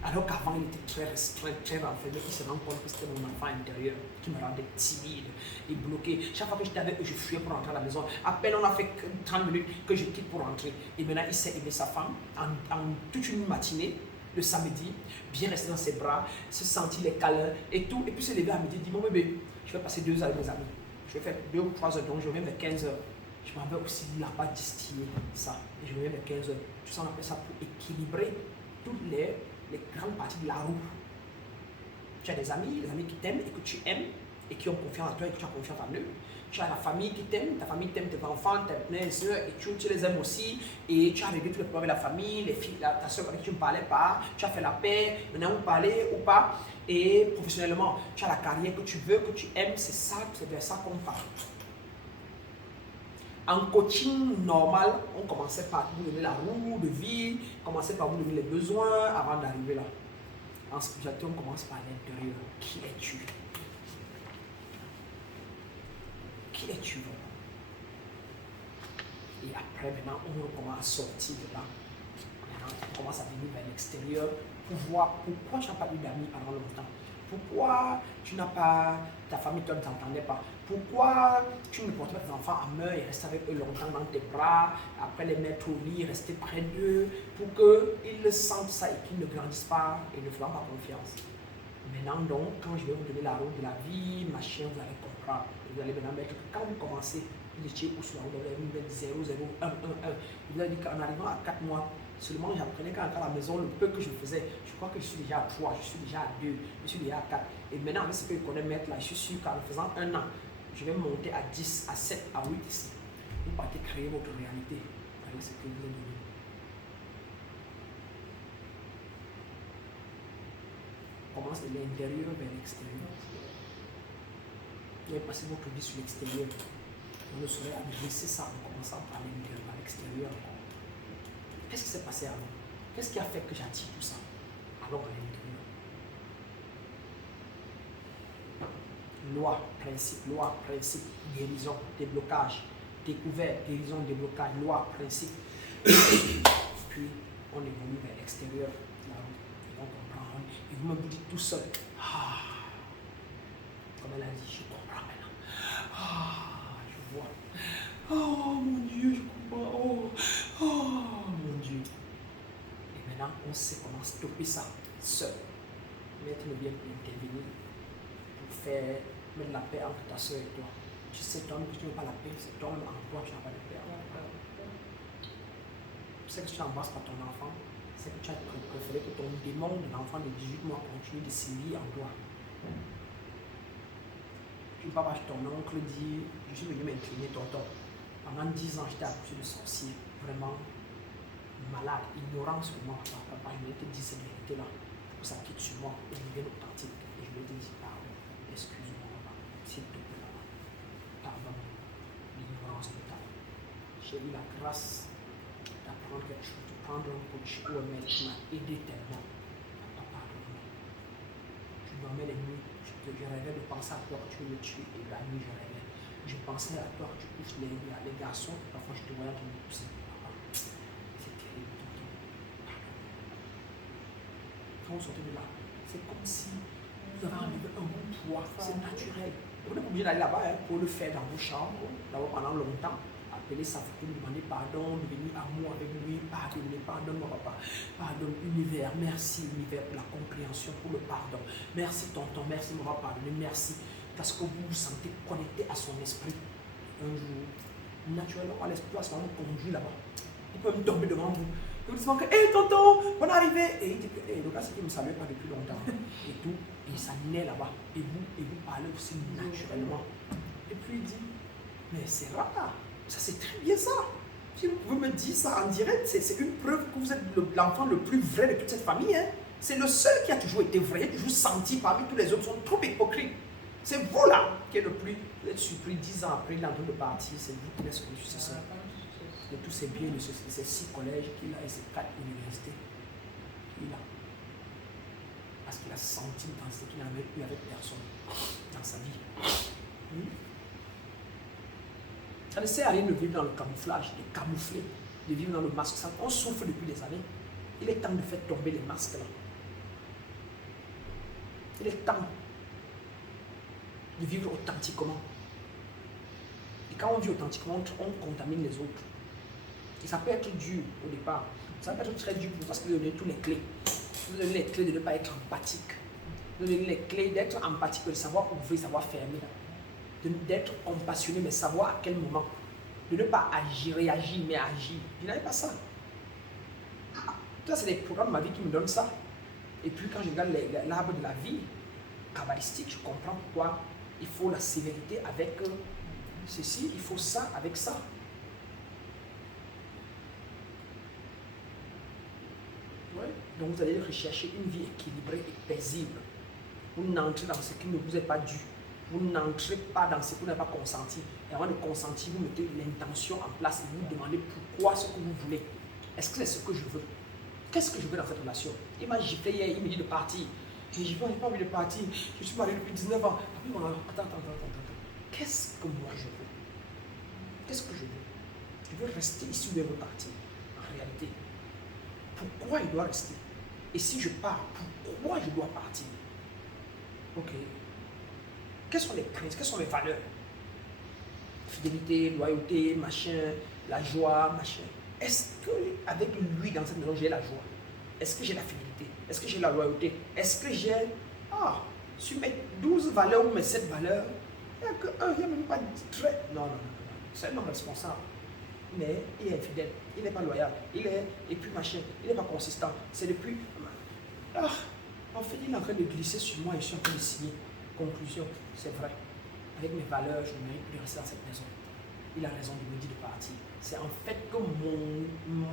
Alors qu'avant, il était très restreint, très renfermé. Il se rend compte que c'était mon enfant intérieur qui me rendait timide et bloqué. Chaque fois que j'étais avec eux, je fuyais pour rentrer à la maison. À peine on a fait 30 minutes que je quitte pour rentrer. Et maintenant, il s'est aimé sa femme en toute une matinée, le samedi, bien rester dans ses bras, se sentir les câlins et tout. Et puis se lever à midi, dire mon bébé, je vais passer 2 heures avec mes amis. Je vais faire 2 ou 3 heures, donc je reviens vers 15 heures. Je m'avais aussi là-bas distillé ça. Et je reviens vers 15 heures. Tout ça, on appelle ça pour équilibrer toutes les grandes parties de la roue. Tu as des amis qui t'aiment et que tu aimes et qui ont confiance en toi et que tu as confiance en eux. Tu as la famille qui t'aime, ta famille t'aime, tes enfants, tes frères et soeurs, et tu les aimes aussi. Et tu as réglé tous les problèmes avec la famille, les filles, ta soeur avec qui tu ne parlais pas, tu as fait la paix, maintenant vous parlez ou pas. Et professionnellement, tu as la carrière que tu veux, que tu aimes, c'est ça, c'est vers ça qu'on parle. En coaching normal, on commençait par vous donner la roue de vie, on commençait par vous donner les besoins avant d'arriver là. En spiritualité, on commence par l'intérieur. Qui es-tu? Qui es-tu? Et après, maintenant, on commence à sortir de là. Maintenant, on commence à venir vers l'extérieur pour voir pourquoi tu n'as pas eu d'amis pendant longtemps. Pourquoi tu n'as pas, ta famille, toi ne t'entendais pas? Pourquoi tu ne portes pas tes enfants à main et restes avec eux longtemps dans tes bras, après les mettre au lit, rester près d'eux, pour qu'ils sentent ça et qu'ils ne grandissent pas et ne feront pas confiance. Maintenant donc, quand je vais vous donner la route de la vie, machin, vous allez comprendre. Vous allez maintenant mettre que quand vous commencez, vous étiez où sur la route, vous allez mettre 0, 0, 1, 1, 1. Vous allez dire qu'en arrivant à 4 mois, seulement j'apprenais quand à la maison le peu que je faisais. Je crois que je suis déjà à 3, je suis déjà à 2, je suis déjà à 4. Et maintenant, avec ce que je connais mettre là, je suis sûr qu'en faisant 1 an, je vais monter à 10, à 7, à 8 ici. Vous partez créer votre réalité avec ce que vous avez donné. commence de l'intérieur vers l'extérieur. Vous allez passer votre vie sur l'extérieur. On ne saurait adresser ça en commençant par l'intérieur, par l'extérieur. Qu'est-ce qui s'est passé alors? Qu'est-ce qui a fait que j'attire tout ça? Alors à l'intérieur. Loi, principe, guérison, déblocage, découverte, guérison, déblocage, loi, principe. Puis on évolue vers l'extérieur. On comprend. Et vous me dites tout seul. Ah, comme elle a dit, je comprends maintenant. Ah, je vois. Oh mon Dieu, je comprends. Oh mon Dieu. Et maintenant, on sait comment stopper ça seul. Maître ne vient plus intervenir pour faire mettre la paix entre ta soeur et toi. Tu sais toi-même que tu n'as pas la paix, c'est toi-même en toi tu n'as pas de paix. Tu sais que tu n'embrasses pas ton enfant, c'est que tu as préféré que ton démon de l'enfant de 18 mois continue de sévir en toi. Tu ne vas pas chez ton oncle dire, je suis venu m'incliner tonton. Pendant 10 ans, j'étais accusé de sorcier, vraiment malade, ignorance pour moi. Papa, je voulais te dire cette vérité-là, pour que ça quitte sur moi, et je devienne authentique. Et je voulais te dire, pardon, excuse-moi, papa, s'il te plaît, pardon, l'ignorance totale. J'ai eu la grâce d'apprendre quelque chose, de prendre un coach ou un maître qui m'a aidé tellement. Papa, pardonne-moi. Je dormais les nuits, je rêvais de penser à toi que tu veux me tuer, et la nuit je rêvais. Je pensais à toi que tu pousses les garçons, parfois je te voyais en train de pousser. Papa, c'est terrible, tonton. Quand on sortait de là, c'est comme si vous avez enlevé un bon poids, c'est naturel. Vous n'êtes pas obligé d'aller là-bas pour le faire dans vos chambres, d'abord pendant longtemps. Appeler sa photo, lui demander pardon, devenir amour avec lui, pardonner, pardonne-moi papa, pardonne univers, merci univers pour la compréhension, pour le pardon. Merci tonton, merci de m'avoir pardonné, merci. Parce que vous vous sentez connecté à son esprit. Un jour, naturellement, l'esprit va se conduire là-bas. Il peut me tomber devant vous. Et vous dites que, hé tonton, bonne arrivée. Et il dit que, hé, le gars, c'est qu'il ne me saluait pas depuis longtemps. Et tout, et ça naît là-bas. Et vous parlez aussi naturellement. Et puis il dit, mais c'est rare. Ça, c'est très bien ça. Si vous pouvez me dire ça en direct, c'est une preuve que vous êtes l'enfant le plus vrai de toute cette famille. Hein. C'est le seul qui a toujours été vrai, qui a toujours senti parmi tous les autres, sont trop hypocrites. C'est vous là qui êtes le plus. Vous êtes surpris 10 ans après, il est en train de partir. C'est vous qui êtes son successeur. De tous ces biens, de ces 6 collèges qu'il a et ces 4 universités qu'il a. Parce qu'il a senti dans ce qu'il n'avait eu avec personne dans sa vie. Ça ne sert à rien de vivre dans le camouflage, de camoufler, de vivre dans le masque. Ça, on souffre depuis des années. Il est temps de faire tomber les masques là. Il est temps de vivre authentiquement. Et quand on vit authentiquement, on contamine les autres. Et ça peut être dur au départ. Ça peut être très dur parce que vous donnez toutes les clés. Vous donnez les clés de ne pas être empathique. Vous donnez les clés d'être empathique, de savoir ouvrir, savoir fermer. D'être compassionné, mais savoir à quel moment. De ne pas agir, réagir, mais agir. Je n'avais pas ça. Ça, c'est des programmes de ma vie qui me donnent ça. Et puis quand je regarde l'arbre de la vie kabbalistique, je comprends pourquoi il faut la sévérité avec ceci, il faut ça avec ça. Ouais. Donc vous allez rechercher une vie équilibrée et paisible. Vous n'entrez dans ce qui ne vous est pas dû. Vous n'entrez pas dans ce que vous n'avez pas consenti. Et avant de consentir, vous mettez l'intention en place et vous demandez pourquoi ce que vous voulez. Est-ce que c'est ce que je veux? Qu'est-ce que je veux dans cette relation? Il m'a giflé hier, il me dit de partir. Je dis, j'ai pas envie de partir. Je suis marié depuis 19 ans. Attends. Qu'est-ce que moi je veux? Qu'est-ce que je veux? Je veux rester ici ou bien partir. En réalité, pourquoi il doit rester? Et si je pars, pourquoi je dois partir? Ok. Quelles sont les craintes? Quelles sont mes valeurs? Fidélité, loyauté, machin, la joie, machin. Est-ce qu'avec lui dans cette maison, j'ai la joie? Est-ce que j'ai la fidélité? Est-ce que j'ai la loyauté? Est-ce que j'ai... sur mes 12 valeurs ou mes 7 valeurs, il n'y a que un, il n'y a même pas de trait. Non. C'est un homme responsable. Mais il est infidèle, il n'est pas loyal, et puis machin, il n'est pas consistant. C'est depuis... en fait, il est en train de glisser sur moi et je suis en train de signer. Conclusion, c'est vrai. Avec mes valeurs, je ne mérite plus de rester dans cette maison. Il a raison de me dire de partir. C'est en fait que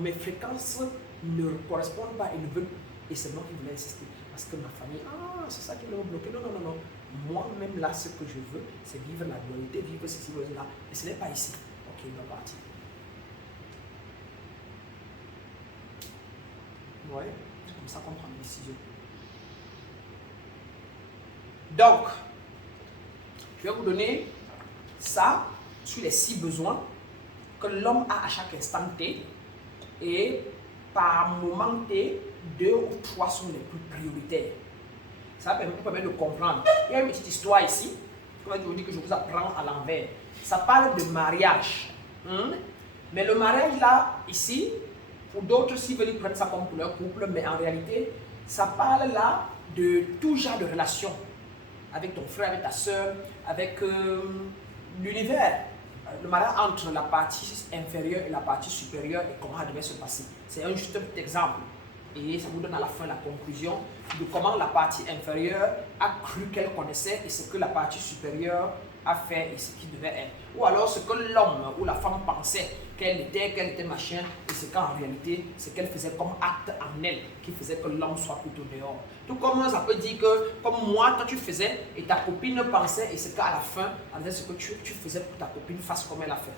mes fréquences ne correspondent pas et ne veulent. Et c'est moi qui voulais insister. parce que ma famille, ah, c'est ça qui va me bloquer. Non, non, non, non. Moi-même, là, ce que je veux, c'est vivre la dualité, vivre ceci, vivre cela. Et ce n'est pas ici. Ok, il va partir. Ouais, c'est comme ça qu'on prend une décision. Donc, je vais vous donner ça sur les 6 besoins que l'homme a à chaque instant T. Et par moment T, 2 ou 3 sont les plus prioritaires. Ça va vous permettre de comprendre. Il y a une petite histoire ici, je vous dis que je vous apprends à l'envers. Ça parle de mariage. Mais le mariage là, ici, pour d'autres, s'ils veulent, ils prennent ça comme pour leur couple, mais en réalité, ça parle là de tout genre de relations. Avec ton frère, avec ta soeur, avec l'univers. Le mariage entre la partie inférieure et la partie supérieure et comment ça devait se passer. C'est un juste petit exemple. Et ça vous donne à la fin la conclusion de comment la partie inférieure a cru qu'elle connaissait et ce que la partie supérieure a fait et ce qui devait être. Ou alors ce que l'homme ou la femme pensait qu'elle était machin, et ce qu'en réalité, ce qu'elle faisait comme acte en elle, qui faisait que l'homme soit plutôt dehors. Tout comme ça peut dire que, comme moi, toi tu faisais, et ta copine pensait, et ce qu'à la fin, elle disait ce que tu faisais pour ta copine, fasse comme elle a fait.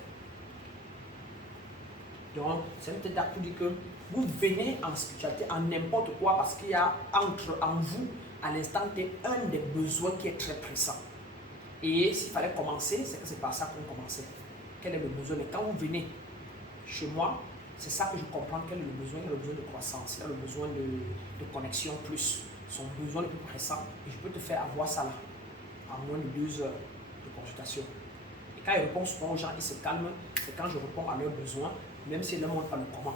Donc, c'est peut-être pour dire que vous venez en spiritualité, en n'importe quoi, parce qu'il y a entre en vous, à l'instant T, un des besoins qui est très pressant. Et s'il fallait commencer, c'est que c'est par ça qu'on commençait. Quel est le besoin? Mais quand vous venez chez moi, c'est ça que je comprends. Quel est le besoin? Il y a le besoin de croissance, il y a le besoin de connexion plus, son besoin le plus pressant. Et je peux te faire avoir ça là, en moins de 2 heures de consultation. Et quand ils répondent souvent aux gens, ils se calment, c'est quand je réponds à leurs besoins, même s'ils ne montrent pas le comment.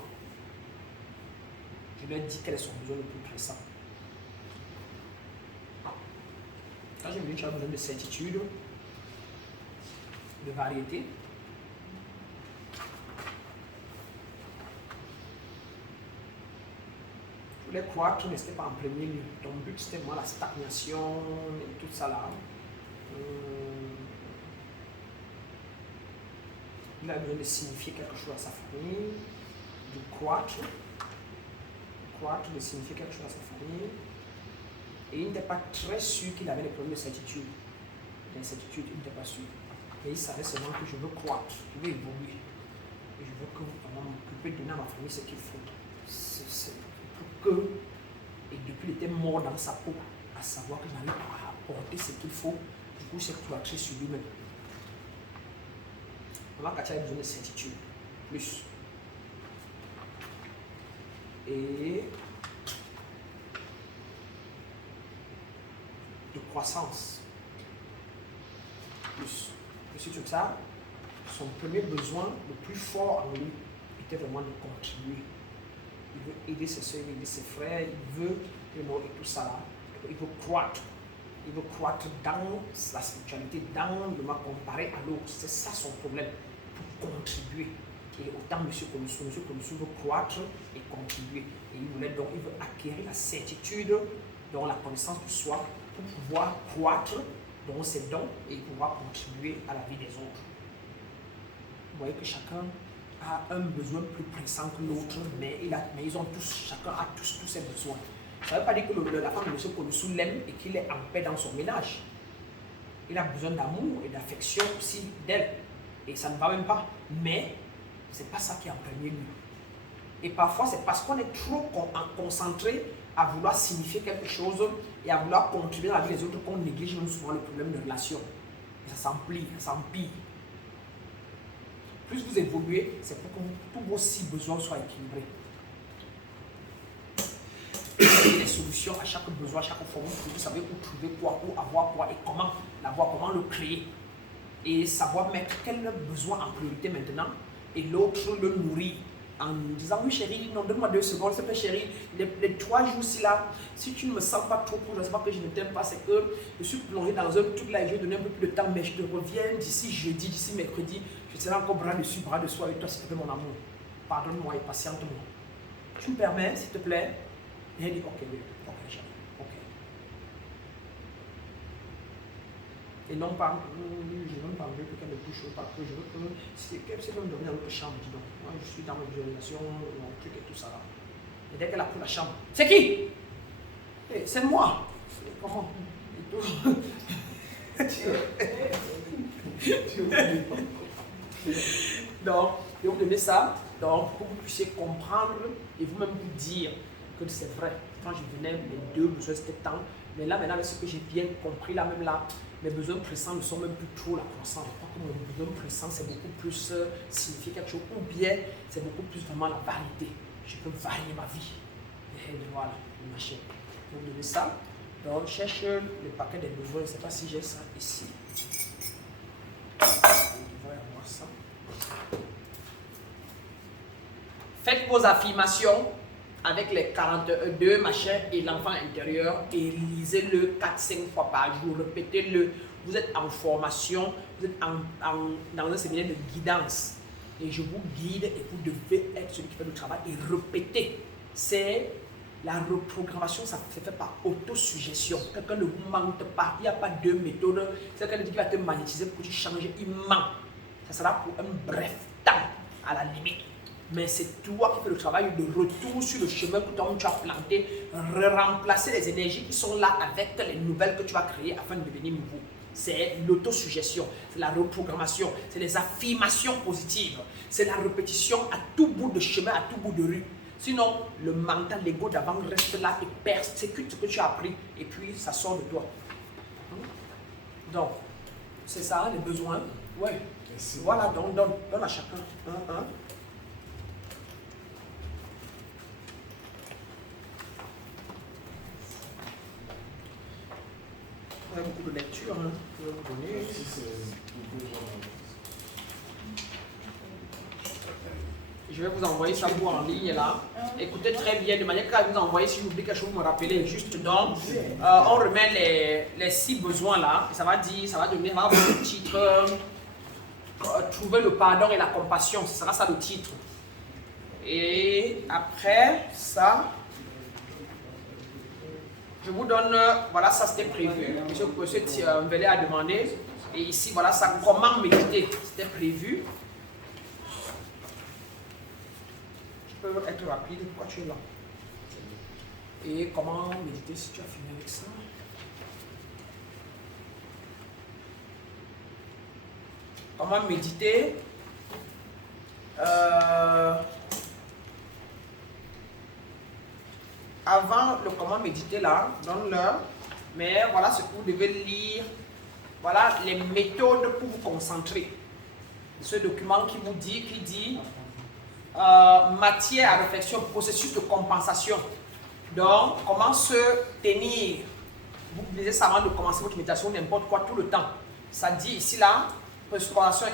Je leur dis quel est son besoin le plus pressant. Quand je me dis que tu as besoin de certitude, de variété, je voulais croître, mais ce n'était pas en premier lieu. Ton but, c'était moi la stagnation et tout ça là. Il a besoin de signifier quelque chose à sa famille, de croître, de signifier quelque chose à sa famille. Et il n'était pas très sûr qu'il avait des problèmes de certitude. L'incertitude, il n'était pas sûr. Mais il savait seulement que je veux croître, je veux évoluer. Et je veux que vous m'occuper de donner à ma famille ce qu'il faut. C'est pour que, et depuis il était mort dans sa peau, à savoir que je n'allais pas apporter ce qu'il faut, du coup c'est cloîtré sur lui-même. Maman Katia a besoin de certitude, plus. Et de croissance, plus. Monsieur comme ça, son premier besoin, le plus fort en lui, était vraiment de contribuer. Il veut aider ses soeurs, il veut aider ses frères, il veut, et tout ça là. Il veut croître. Il veut croître dans la spiritualité, dans le monde comparé à l'autre. C'est ça son problème, pour contribuer. Et autant M. Konusu veut croître et contribuer. Et il veut acquérir la certitude, donc la connaissance de soi, pour pouvoir croître dans ses dons et pouvoir contribuer à la vie des autres. Vous voyez que chacun a un besoin plus pressant que l'autre, mais ils ont tous, chacun a tous ses besoins. Ça ne veut pas dire que la femme de M. Konusu l'aime et qu'il est en paix dans son ménage. Il a besoin d'amour et d'affection aussi d'elle. Et ça ne va même pas. Mais ce n'est pas ça qui est en premier lieu. Et parfois, c'est parce qu'on est trop concentré à vouloir signifier quelque chose et à vouloir contribuer à la vie des autres qu'on néglige même souvent le problème de relation. Et ça s'empire, ça s'empire. Plus vous évoluez, c'est pour que tous vos 6 besoins soient équilibrés. Les solutions à chaque besoin, à chaque fois, vous savez où trouver quoi, où avoir quoi et comment l'avoir, comment le créer. Et savoir mettre quel besoin en priorité maintenant et l'autre le nourrir. En disant oui chérie, non donne-moi 2 secondes, s'il te plaît chérie, les 3 jours-ci là, si tu ne me sens pas trop pour, je ne sais pas que je ne t'aime pas, c'est que je suis plongé dans un truc là et je vais donner un peu plus de temps, mais je te reviens d'ici jeudi, d'ici mercredi, je serai encore bras dessus, bras dessous avec toi s'il te plaît mon amour. Pardonne-moi et patiente-moi. Tu me permets s'il te plaît? Et elle dit ok, oui, ok chérie, ok. Et non pas, je ne veux pas que quelqu'un me touche, pas que je veux que si quelqu'un veut me donner dans l'autre chambre, dis donc, moi je suis dans ma visualisation, mon truc et tout ça là. Et dès qu'elle a pris la chambre, c'est qui? C'est moi. Comment? Donc, je vais vous donner ça donc, pour que vous puissiez comprendre et vous-même vous dire que c'est vrai. Quand je venais, mes deux besoins c'était tant. Mais là, maintenant, avec ce que j'ai bien compris, là, même là, mes besoins pressants ne sont même plus trop la croissance. Je crois que mon besoin pressant, c'est beaucoup plus signifier quelque chose. Ou bien, c'est beaucoup plus vraiment la variété. Je peux varier ma vie. Et voilà, le machin. Je vais vous donner ça. Donc, je cherche le paquet des besoins. Je ne sais pas si j'ai ça ici. Je devrais avoir ça. Faites vos affirmations avec les 42 machins et l'enfant intérieur et lisez-le 4-5 fois par jour. Répétez-le. Vous êtes en formation, vous êtes dans un séminaire de guidance. Et je vous guide et vous devez être celui qui fait le travail et répéter. C'est la reprogrammation, ça se fait par autosuggestion. Quelqu'un ne vous mente pas. Il n'y a pas de méthode. C'est quelqu'un qui va te magnétiser pour que tu changes. Il ment. Ça sera pour un bref temps à la limite. Mais c'est toi qui fais le travail de retour sur le chemin que tu as planté, remplacer les énergies qui sont là avec les nouvelles que tu vas créer afin de devenir nouveau. C'est l'autosuggestion, c'est la reprogrammation, c'est les affirmations positives, c'est la répétition à tout bout de chemin, à tout bout de rue. Sinon, le mental, l'ego d'avant reste là et persécute ce que tu as appris et puis ça sort de toi. Donc, c'est ça, les besoins. Ouais. Voilà, donc donne à chacun un. Il y a beaucoup de lecture, hein. Je vais vous donner. Je vais vous envoyer ça vous en ligne là. Écoutez très bien, de manière qu'à vous envoyer, si j'oublie quelque chose, vous me rappelez juste. Donc, on remet les 6 besoins là. Et ça va donner le titre. Trouver le pardon et la compassion, ce sera ça le titre. Et après ça, je vous donne, voilà, ça c'était prévu. Monsieur Mbele a demandé. Et ici, voilà, ça, comment méditer, c'était prévu. Je peux être rapide, pourquoi tu es là? Et comment méditer si tu as fini avec ça? Comment méditer? Avant le comment méditer là, donne-leur, mais voilà ce que vous devez lire. Voilà les méthodes pour vous concentrer. Ce document qui vous dit, matière à réflexion, processus de compensation. Donc, comment se tenir. Vous lisez ça avant de commencer votre méditation, n'importe quoi, tout le temps. Ça dit ici là,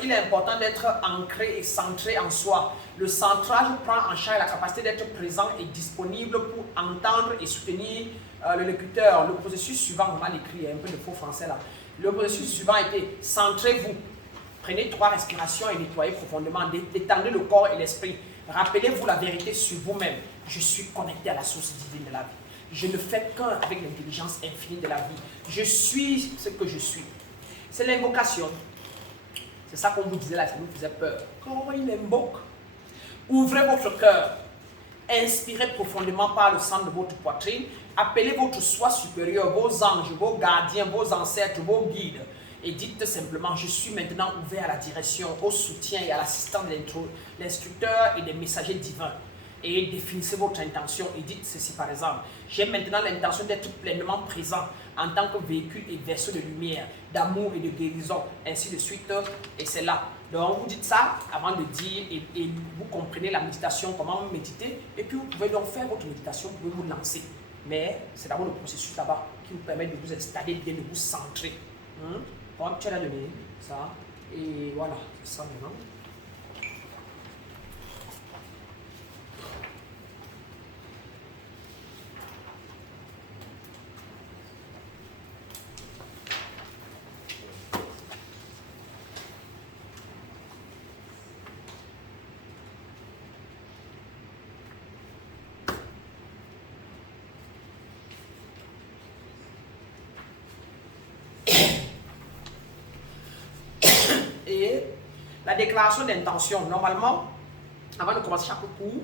il est important d'être ancré et centré en soi. Le centrage prend en charge la capacité d'être présent et disponible pour entendre et soutenir le locuteur. Le processus suivant, on va l'écrire, un peu de faux français là. Le processus suivant était centrez-vous. Prenez 3 respirations et nettoyez profondément. Détendez le corps et l'esprit. Rappelez-vous la vérité sur vous-même. Je suis connecté à la source divine de la vie. Je ne fais qu'un avec l'intelligence infinie de la vie. Je suis ce que je suis. C'est l'invocation. C'est ça qu'on vous disait là, ça nous faisait peur. Quand il invoque, ouvrez votre cœur. Inspirez profondément par le centre de votre poitrine. Appelez votre soi supérieur, vos anges, vos gardiens, vos ancêtres, vos guides. Et dites simplement, je suis maintenant ouvert à la direction, au soutien et à l'assistance de l'instructeur et des messagers divins. Et définissez votre intention et dites ceci par exemple. J'ai maintenant l'intention d'être pleinement présent en tant que véhicule et vaisseau de lumière, d'amour et de guérison, ainsi de suite. Et c'est là. Donc vous dites ça avant de dire et vous comprenez la méditation, comment méditer. Et puis vous pouvez donc faire votre méditation, vous pouvez vous lancer. Mais c'est d'abord le processus là-bas qui vous permet de vous installer bien, de vous centrer. Donc tu as donné ça. Et voilà, c'est ça maintenant. Et la déclaration d'intention, normalement, avant de commencer chaque cours,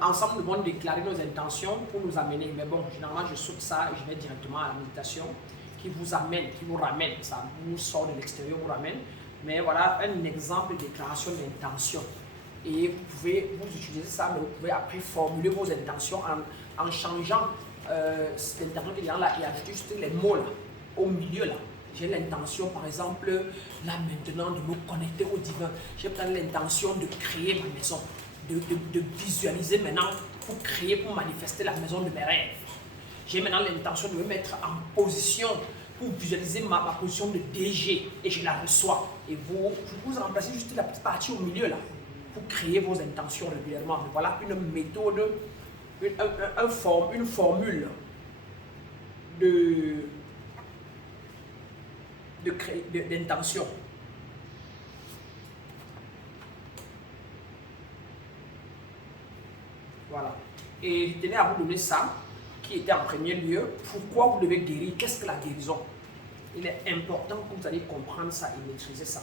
Ensemble, nous devons déclarer nos intentions pour nous amener. Mais bon, généralement, je saute ça et je vais directement à la méditation qui vous amène, qui vous ramène. Ça vous sort de l'extérieur, vous ramène. Mais voilà un exemple de déclaration d'intention. Et vous pouvez vous utiliser ça, mais vous pouvez après formuler vos intentions en changeant l'intention qu'il y a là et ajouter juste les mots là, au milieu là. J'ai l'intention, par exemple, là maintenant, de me connecter au divin. J'ai peut-être l'intention de créer ma maison, de visualiser maintenant pour créer, pour manifester la maison de mes rêves. J'ai maintenant l'intention de me mettre en position pour visualiser ma position de DG et je la reçois. Et vous remplacez juste la petite partie au milieu là pour créer vos intentions régulièrement. Mais voilà une méthode, une formule d'intention. Voilà. Et je tenais à vous donner ça, qui était en premier lieu. Pourquoi vous devez guérir? Qu'est-ce que la guérison? Il est important que vous allez comprendre ça et maîtriser ça.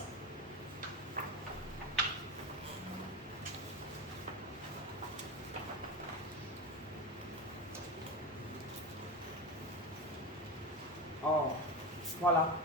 Oh, voilà.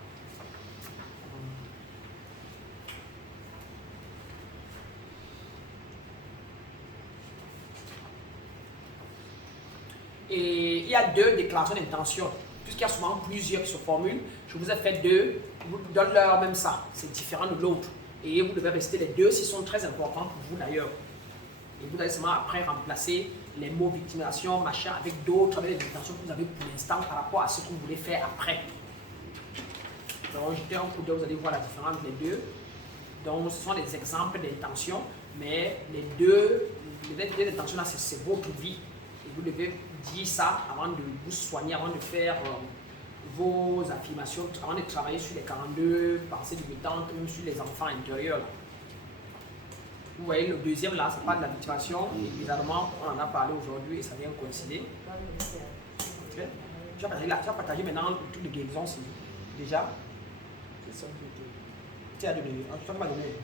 Et il y a deux déclarations d'intention. Puisqu'il y a souvent plusieurs qui se formulent, je vous ai fait deux, je vous donne leur même ça. C'est différent de l'autre. Et vous devez rester les deux, s'ils sont très importants pour vous d'ailleurs. Et vous allez seulement après remplacer les mots victimisation, machin, avec d'autres, avec les intentions que vous avez pour l'instant par rapport à ce que vous voulez faire après. Donc, jetez un coup d'œil, vous allez voir la différence des deux. Donc, ce sont des exemples d'intentions, mais les deux intentions là, c'est votre vie. Et vous devez dire ça avant de vous soigner, avant de faire vos affirmations, avant de travailler sur les 42 pensées limitantes, même sur les enfants intérieurs. Vous voyez, le deuxième là, c'est pas de la victimation. Évidemment, on en a parlé aujourd'hui et ça vient coïncider. Okay. Tu vas partager maintenant le truc de guérison aussi. Déjà. C'est ça que tu as donné. Tu t'en vas donner.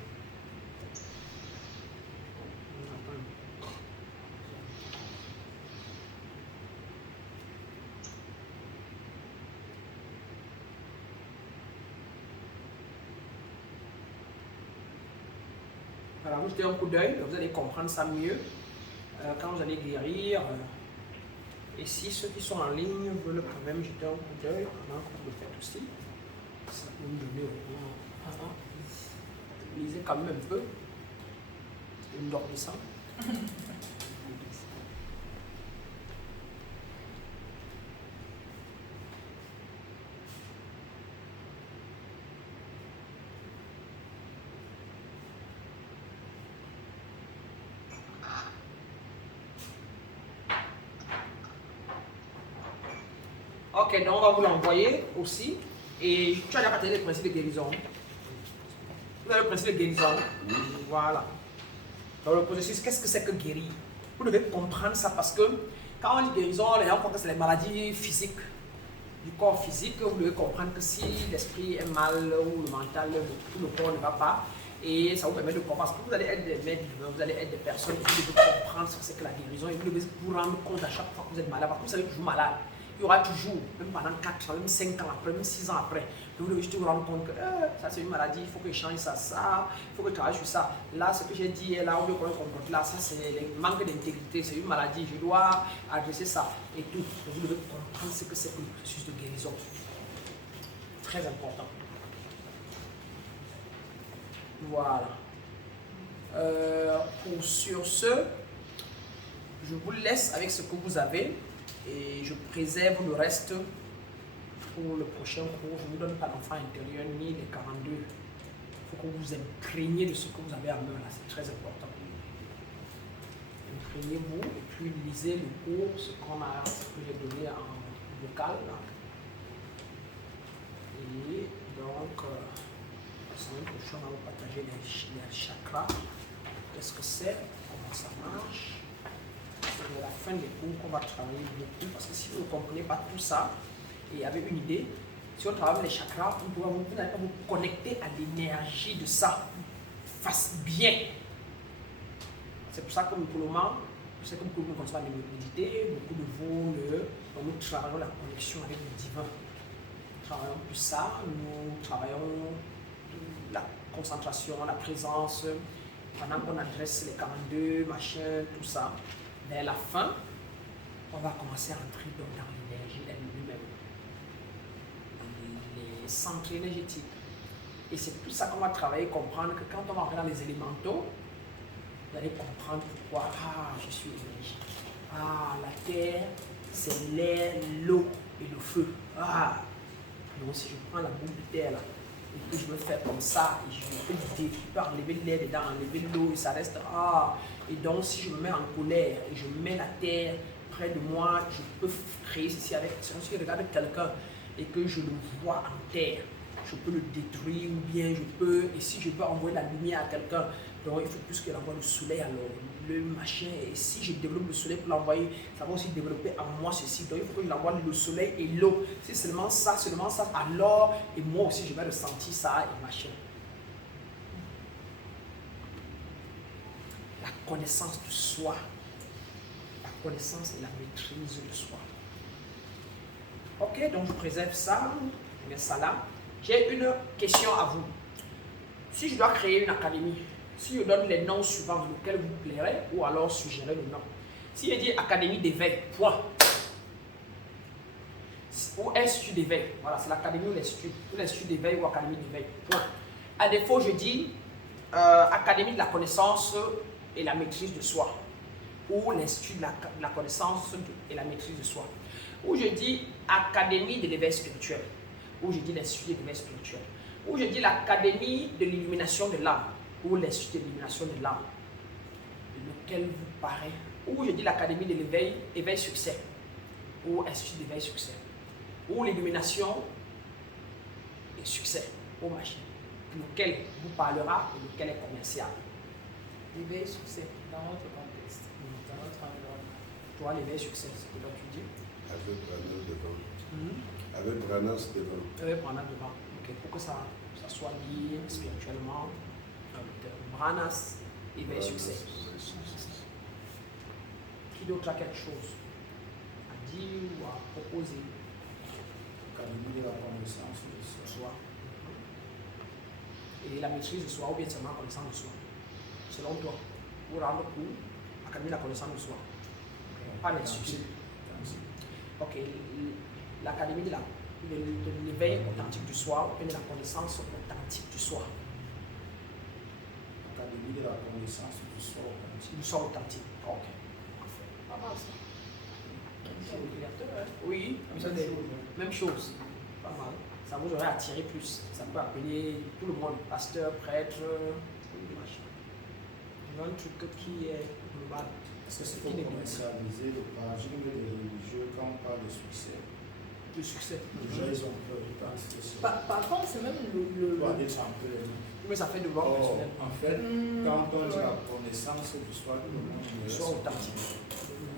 Voilà, vous jetez un coup d'œil, vous allez comprendre ça mieux quand vous allez guérir. Et si ceux qui sont en ligne veulent quand même jeter un coup d'œil, pendant que vous le faites aussi, ça peut me donner au moins. Lisez quand même un peu. Une dormez ça. Ok, donc on va vous l'envoyer aussi. Et tu as déjà partagé le principe de guérison. Vous avez le principe de guérison. Voilà. Dans le processus, qu'est-ce que c'est que guérir? Vous devez comprendre ça parce que quand on dit guérison, les gens pensent que c'est les maladies physiques, du corps physique. Vous devez comprendre que si l'esprit est mal ou le mental, tout le corps ne va pas. Et ça vous permet de comprendre. Parce que vous allez être des maîtres, vous allez être des personnes qui vous devez comprendre ce que c'est que la guérison. Et vous devez vous rendre compte à chaque fois que vous êtes malade. Parce que vous serez toujours malade. Il y aura toujours, même pendant 4 ans, même 5 ans après, même 6 ans après, vous devez juste vous rendre compte que ça c'est une maladie, il faut que je change ça, il faut que je travaille sur ça. Là, ce que j'ai dit là, où je comporte là, ça c'est le manque d'intégrité, c'est une maladie, je dois adresser ça et tout. Donc, vous devez comprendre ce que c'est que le processus de guérison. Très important. Voilà. Sur ce, je vous laisse avec ce que vous avez. Et je préserve le reste pour le prochain cours. Je ne vous donne pas l'enfant intérieur ni les 42. Il faut que vous imprégniez de ce que vous avez en main là. C'est très important. Imprégnez-vous et puis lisez le cours, ce que j'ai donné en vocal. Là. Et donc, la semaine prochaine, on va partager les chakras. Qu'est-ce que c'est? Comment ça marche? C'est à la fin des cours qu'on va travailler beaucoup parce que si vous ne comprenez pas tout ça et avez une idée, si on travaille avec les chakras, vous n'allez pas vous connecter à l'énergie de ça. Fasse bien. C'est pour ça que pour le moment, Je sais que beaucoup de vous commencez à méditer, beaucoup de vous, nous travaillons la connexion avec le divin. Nous travaillons plus ça, nous travaillons la concentration, la présence, pendant qu'on adresse les 42, machin, tout ça. Vers la fin, on va commencer à entrer dans l'énergie elle-même, les centres énergétiques. Et c'est tout ça qu'on va travailler, comprendre que quand on va entrer dans les élémentaux, vous allez comprendre pourquoi, je suis énergie. La terre, c'est l'air, l'eau et le feu. Donc si je prends la boule de terre là, et que je veux faire comme ça, et je peux enlever l'air dedans, enlever l'eau, et ça reste, et donc si je me mets en colère, et je mets la terre près de moi, je peux créer ceci avec, si je regarde quelqu'un, et que je le vois en terre, je peux le détruire, ou bien je peux, et si je veux envoyer la lumière à quelqu'un, donc il faut plus qu'il envoie le soleil, alors le machin, et si je développe le soleil pour l'envoyer, ça va aussi développer en moi ceci, donc il faut que je envoie le soleil et l'eau, c'est seulement ça, alors, et moi aussi je vais ressentir ça, et machin. La connaissance de soi, la connaissance et la maîtrise de soi. Ok, donc je préserve ça, je mets ça là. J'ai une question à vous. Si je dois créer une académie, si je donne les noms suivants, lequel vous plairait, ou alors suggérer le nom. Si je dis académie d'éveil, point. Ou institut d'éveil, voilà, c'est l'académie ou l'institut d'éveil ou académie d'éveil, point. À défaut, je dis académie de la connaissance et la maîtrise de soi, ou l'institut de la connaissance et la maîtrise de soi. Ou je dis académie de l'éveil spirituel, ou je dis l'institut de l'éveil spirituel, ou je dis l'académie de l'illumination de l'âme, ou l'institut de l'illumination de l'âme, lequel vous paraît, ou je dis l'académie de l'éveil, éveil succès, ou institut d'éveil succès, ou l'illumination et succès, ou machin, lequel vous parlera et lequel est commercial. L'éveil succès dans notre contexte, dans notre environnement. Toi, l'éveil succès, c'est ce que tu dis. Avec Branas devant. Avec Branas devant. Avec Branas devant. Ok, pour que ça soit lié spirituellement. Branas, éveil succès. Qui d'autre a quelque chose à dire ou à proposer? Académie de la connaissance de soi. Et la maîtrise de soi ou bien seulement la connaissance de soi. Selon toi, pour rendre court, académie de la connaissance de soi. Pas l'institut. Ok, l'académie de l'éveil authentique du soi ou de la connaissance authentique du soi. Académie de la connaissance du soi authentique. Du soi authentique. Ok. Pas mal ça. Oui, même chose. Pas mal. Ça vous aurait attiré plus. Ça peut appeler tout le monde, pasteur, prêtre, machin. Un truc qui est global. Est-ce que c'est pour commercialiser le paradigme des religieux quand on parle de succès? Le succès. Les gens, ils ont peur de penser que c'est. Par contre, c'est même le Pour aller tremper les mains. Mais ça fait de l'ordre personnel. En fait, quand on dit la connaissance du soi, Le soi authentique.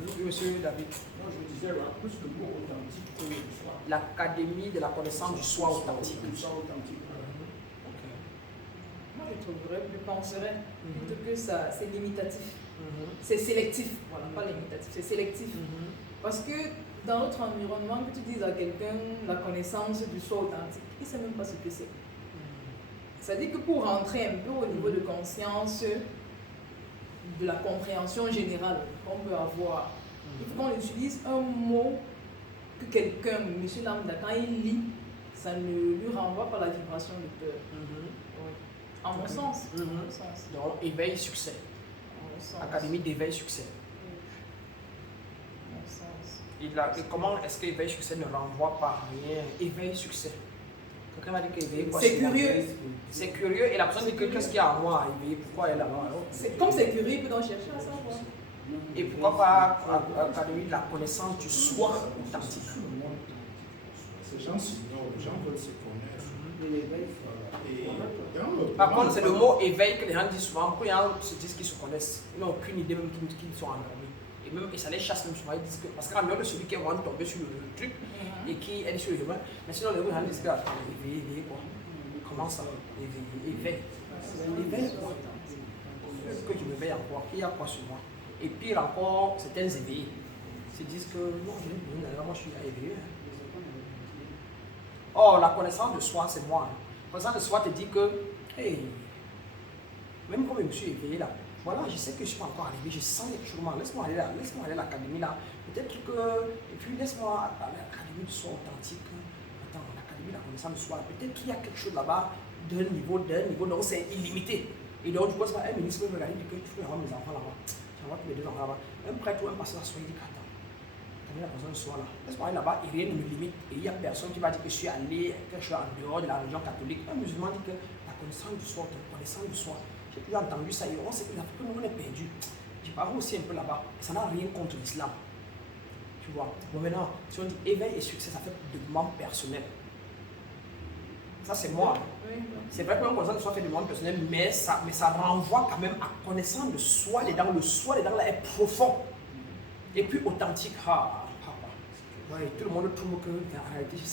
Oui, monsieur David. Moi, je disais plus le mot authentique que le soi. L'académie de la connaissance du soi authentique. Du soi authentique. Moi, je penserais plutôt que ça, c'est limitatif. C'est sélectif. Voilà, pas limitatif, c'est sélectif. Parce que dans notre environnement, que tu dises à quelqu'un la connaissance du soi authentique, il ne sait même pas ce que c'est. C'est-à-dire que pour rentrer un peu au niveau de conscience de la compréhension générale qu'on peut avoir, il faut qu'on utilise un mot que quelqu'un, monsieur Lambda, quand il lit, ça ne lui renvoie pas la vibration de peur. En mon sens. En mon sens. Donc, éveil succès. En mon sens. Académie d'éveil succès. En mon sens. Et comment est-ce que éveil succès ne renvoie pas rien? Éveil succès. Quelqu'un m'a dit qu'éveiller quoi? C'est curieux. C'est curieux et la personne dit que qu'est-ce qu'il y a à moi à éveiller? Pourquoi elle est là-bas? Comme c'est curieux, il peut donc chercher à savoir. Et pourquoi pas académie de la connaissance du soi authentique? Ces gens s'ignorent, les gens veulent se connaître. Par contre, c'est le mot éveil que les gens disent souvent. Beaucoup de gens se disent qu'ils se connaissent. Ils n'ont aucune idée même qu'ils sont endormis. Et ça les chasse même souvent. Ils disent que, parce qu'en dehors de celui qui est vraiment tombé sur le truc et qui est sur le chemin, mais sinon les gens disent que attends, éveiller quoi? Comment ça? Éveil. Éveil quoi? Que je me veille encore. Qui a quoi sur moi? Et pire encore, certains éveillés se disent que non, moi je suis éveillé. Oh, la connaissance de soi, c'est moi. La connaissance de soi te dit que, hey, même quand je me suis éveillé là, voilà, je sais que je ne suis pas encore arrivé, je sens quelque chose, laisse-moi aller là, laisse-moi aller à l'académie là. Peut-être que, et puis laisse-moi aller à l'académie du soi authentique. Attends, l'académie de la connaissance de soi, peut-être qu'il y a quelque chose là-bas d'un niveau, donc c'est illimité. Et donc, du coup, c'est un ministre qui me regarde et dit que tu peux avoir mes enfants là-bas. J'envoie tous les deux enfants là-bas. Un prêtre ou un pasteur à soi, il dit qu'attends, la connaissance de soi là, laisse-moi aller là-bas et rien ne me limite. Et il n'y a personne qui va dire que je suis allé, que je suis en dehors de la religion catholique. Un musulman dit que la connaissance de soi, la connaissance de soi. J'ai plus entendu ça et on sait que l'Afrique, nous on est perdu. J'ai parlé aussi un peu là-bas. Ça n'a rien contre l'islam. Tu vois. Bon, maintenant, si on dit éveil et succès, ça fait développement personnel. Ça, c'est moi. C'est vrai que même connaissance de soi fait développement personnel, mais ça renvoie quand même à connaissance de soi. Le soi dedans là est profond. Et puis authentique. Ouais, tout le monde trouve que en réalité, je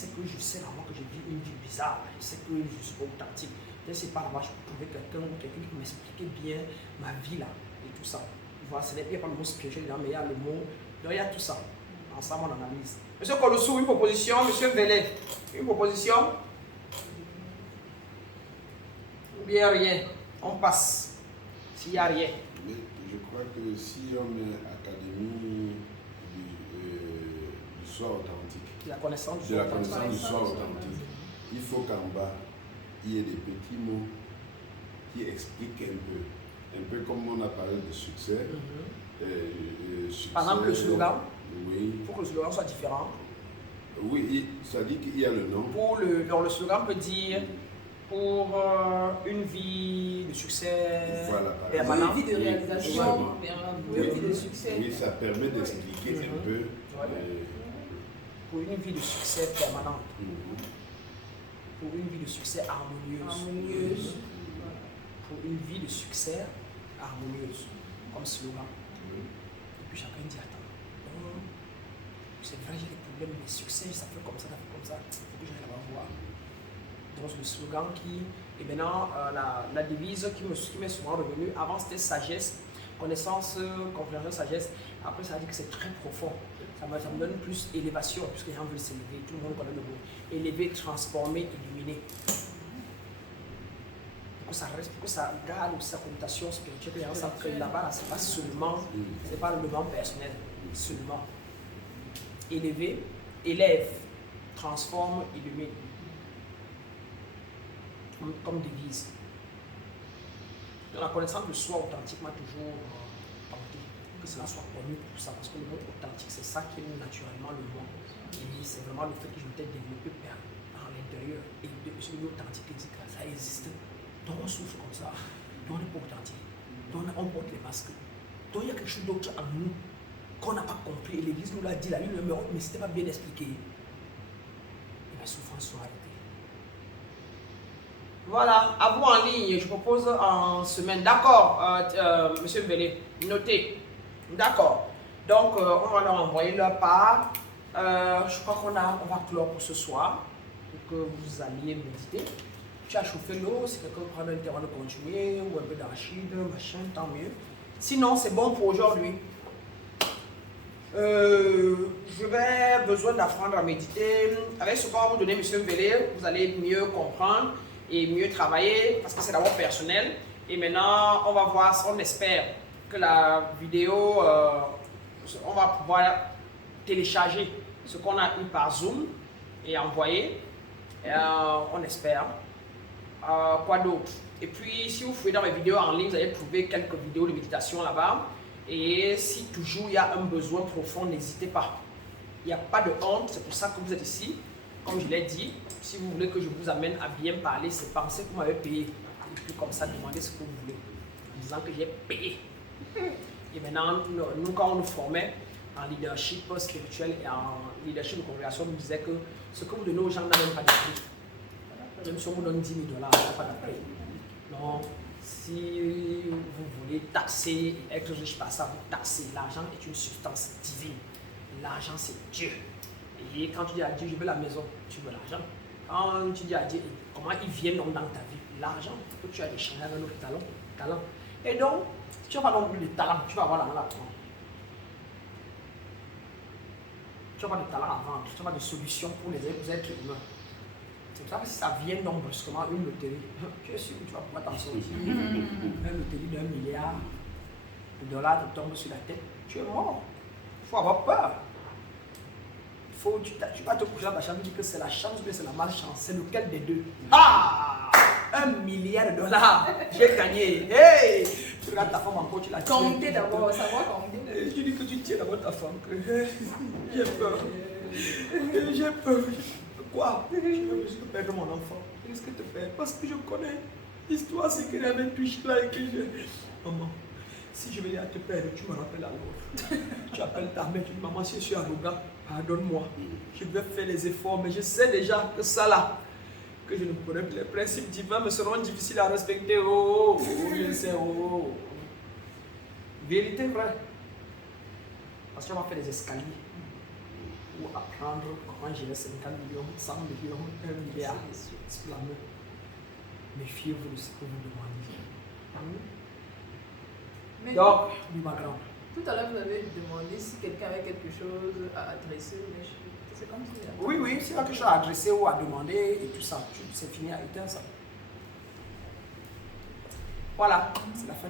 sais vraiment que je vis une vie bizarre. Je sais que je suis authentique. Je ne sais pas là-bas, je peux trouver quelqu'un qui m'expliquait bien ma vie là et tout ça. Voilà, il n'y a pas le mot spirituel dedans, mais il y a le mot. Donc il y a tout ça. Ensemble, on analyse. Monsieur Colossou, une proposition. Monsieur Vellet, une proposition. Ou bien rien. On passe. S'il n'y a rien. Mais je crois que si on met académie du soi authentique, De la connaissance de la connaissance du soi authentique, il faut qu'en bas, il y ait des petits mots qui expliquent un peu comme on a parlé de succès. Succès, par exemple, le slogan. Oui. Il faut que le slogan soit différent. Oui, ça dit qu'il y a le nom. Donc le slogan peut dire pour une vie de succès Voilà, permanent. Pour une vie de réalisation, pour une vie de succès. Oui, ça permet d'expliquer un peu. Pour une vie de succès permanente. Pour une vie de succès harmonieuse. Pour une vie de succès harmonieuse. Comme slogan. Et puis chacun dit attends. C'est vrai, j'ai des problèmes, mais succès, ça fait comme ça, il faut que j'aille là-bas voir. Donc le slogan et maintenant la devise qui m'est souvent revenue, avant c'était sagesse, connaissance, compréhension, sagesse. Après ça dit que c'est très profond. Ça me donne plus élévation, puisque les gens veulent s'élever, tout le monde connaît le mot. Élever, transformer, illuminer. Pour que ça garde sa connotation spirituelle, les gens savent que là-bas, c'est pas seulement, c'est pas le développement personnel, seulement. Élever, élève, transforme, illumine. Comme devise. La connaissance de soi authentique m'a toujours tenté que cela soit connu pour ça, parce que le mot authentique, c'est ça qui est naturellement le mot. Et c'est vraiment le fait que je m'étais développé à l'intérieur. Et ce mot authentique, ça existe. Donc on souffre comme ça. Donc on n'est pas authentique. Donc on porte les masques. Donc il y a quelque chose d'autre en nous qu'on n'a pas compris. Et l'Église nous l'a dit, mais ce n'était pas bien expliqué. Et la souffrance soit arrêtée. Voilà, à vous en ligne, je propose en semaine. D'accord, monsieur Vellet, notez. D'accord. Donc, on va leur envoyer leur part. Je crois qu'on va clore pour ce soir, pour que vous alliez méditer. Tu as chauffé l'eau, si quelqu'un prend un terrain de continuer, ou un peu d'arachide, machin, tant mieux. Sinon, c'est bon pour aujourd'hui. Je vais besoin d'apprendre à méditer. Avec ce qu'on va vous donner, monsieur Vellet, vous allez mieux comprendre et mieux travailler, parce que c'est d'abord personnel. Et maintenant, on va voir, on espère que la vidéo, on va pouvoir télécharger ce qu'on a eu par Zoom et envoyer. On espère. Quoi d'autre? Et puis, si vous fouillez dans mes vidéos en ligne, vous allez trouver quelques vidéos de méditation là-bas. Et si toujours il y a un besoin profond, n'hésitez pas. Il n'y a pas de honte, c'est pour ça que vous êtes ici. Comme je l'ai dit, si vous voulez que je vous amène à bien parler, c'est penser que vous m'avez payé. Et puis comme ça, demandez ce que vous voulez. En disant que j'ai payé. Et maintenant, nous, quand on nous formait en leadership spirituel et en leadership de congrégation, on nous disait que ce que vous donnez aux gens n'a même pas de prix. Même si on vous donne $10 000, il n'y a pas de prix. Donc, si vous voulez taxer, être riche par ça, vous taxez. L'argent est une substance divine. L'argent, c'est Dieu. Et quand tu dis à Dieu, je veux la maison, tu veux l'argent. Quand tu dis à Dieu, comment il vient donc dans ta vie, l'argent que tu as échangé avec notre talent. Et donc, si tu n'as pas non plus de talent, tu vas avoir l'argent là. tu n'as pas de talent à vendre, tu n'as pas de solution pour les êtres humains. C'est pour ça que si ça vient donc brusquement, une loterie, tu es sûr que tu vas pouvoir t'en sortir. Une loterie d'1 milliard de dollars te tombe sur la tête, tu es mort. Il faut avoir peur. Tu vas te coucher dans ta chambre et dire que c'est la chance ou c'est la malchance. C'est lequel des deux? Ah! 1 milliard de dollars, j'ai gagné. Hey! Tu regardes ta femme encore, tu l'as tuée. Compter d'abord, savoir compter. Et tu dis que tu tiens d'abord ta femme, que j'ai peur. J'ai peur. Quoi? Je risque de perdre mon enfant. Je risque de perdre parce que je connais l'histoire, c'est qu'elle avait touché là et que je. Maman, si je vais à te perdre, tu me rappelles à l'autre. Tu appelles ta mère, tu dis maman, si je suis arrogant, pardonne-moi. Je vais faire les efforts, mais je sais déjà que ça là, que je ne pourrai plus. Les principes divins me seront difficiles à respecter. Oh, je sais, oh. Vérité vraie. Parce qu'on va faire des escaliers pour apprendre comment gérer 50 millions, 100 millions, 1 milliard. C'est la main. Méfiez-vous de ce que vous demandez. Mais Donc, oui, ma grande. tout à l'heure, vous avez demandé si quelqu'un avait quelque chose à adresser. Mais c'est comme si. Oui, oui, c'est quelque chose à adresser ou à demander et tout ça. C'est fini à éteindre ça. Voilà, c'est la fin.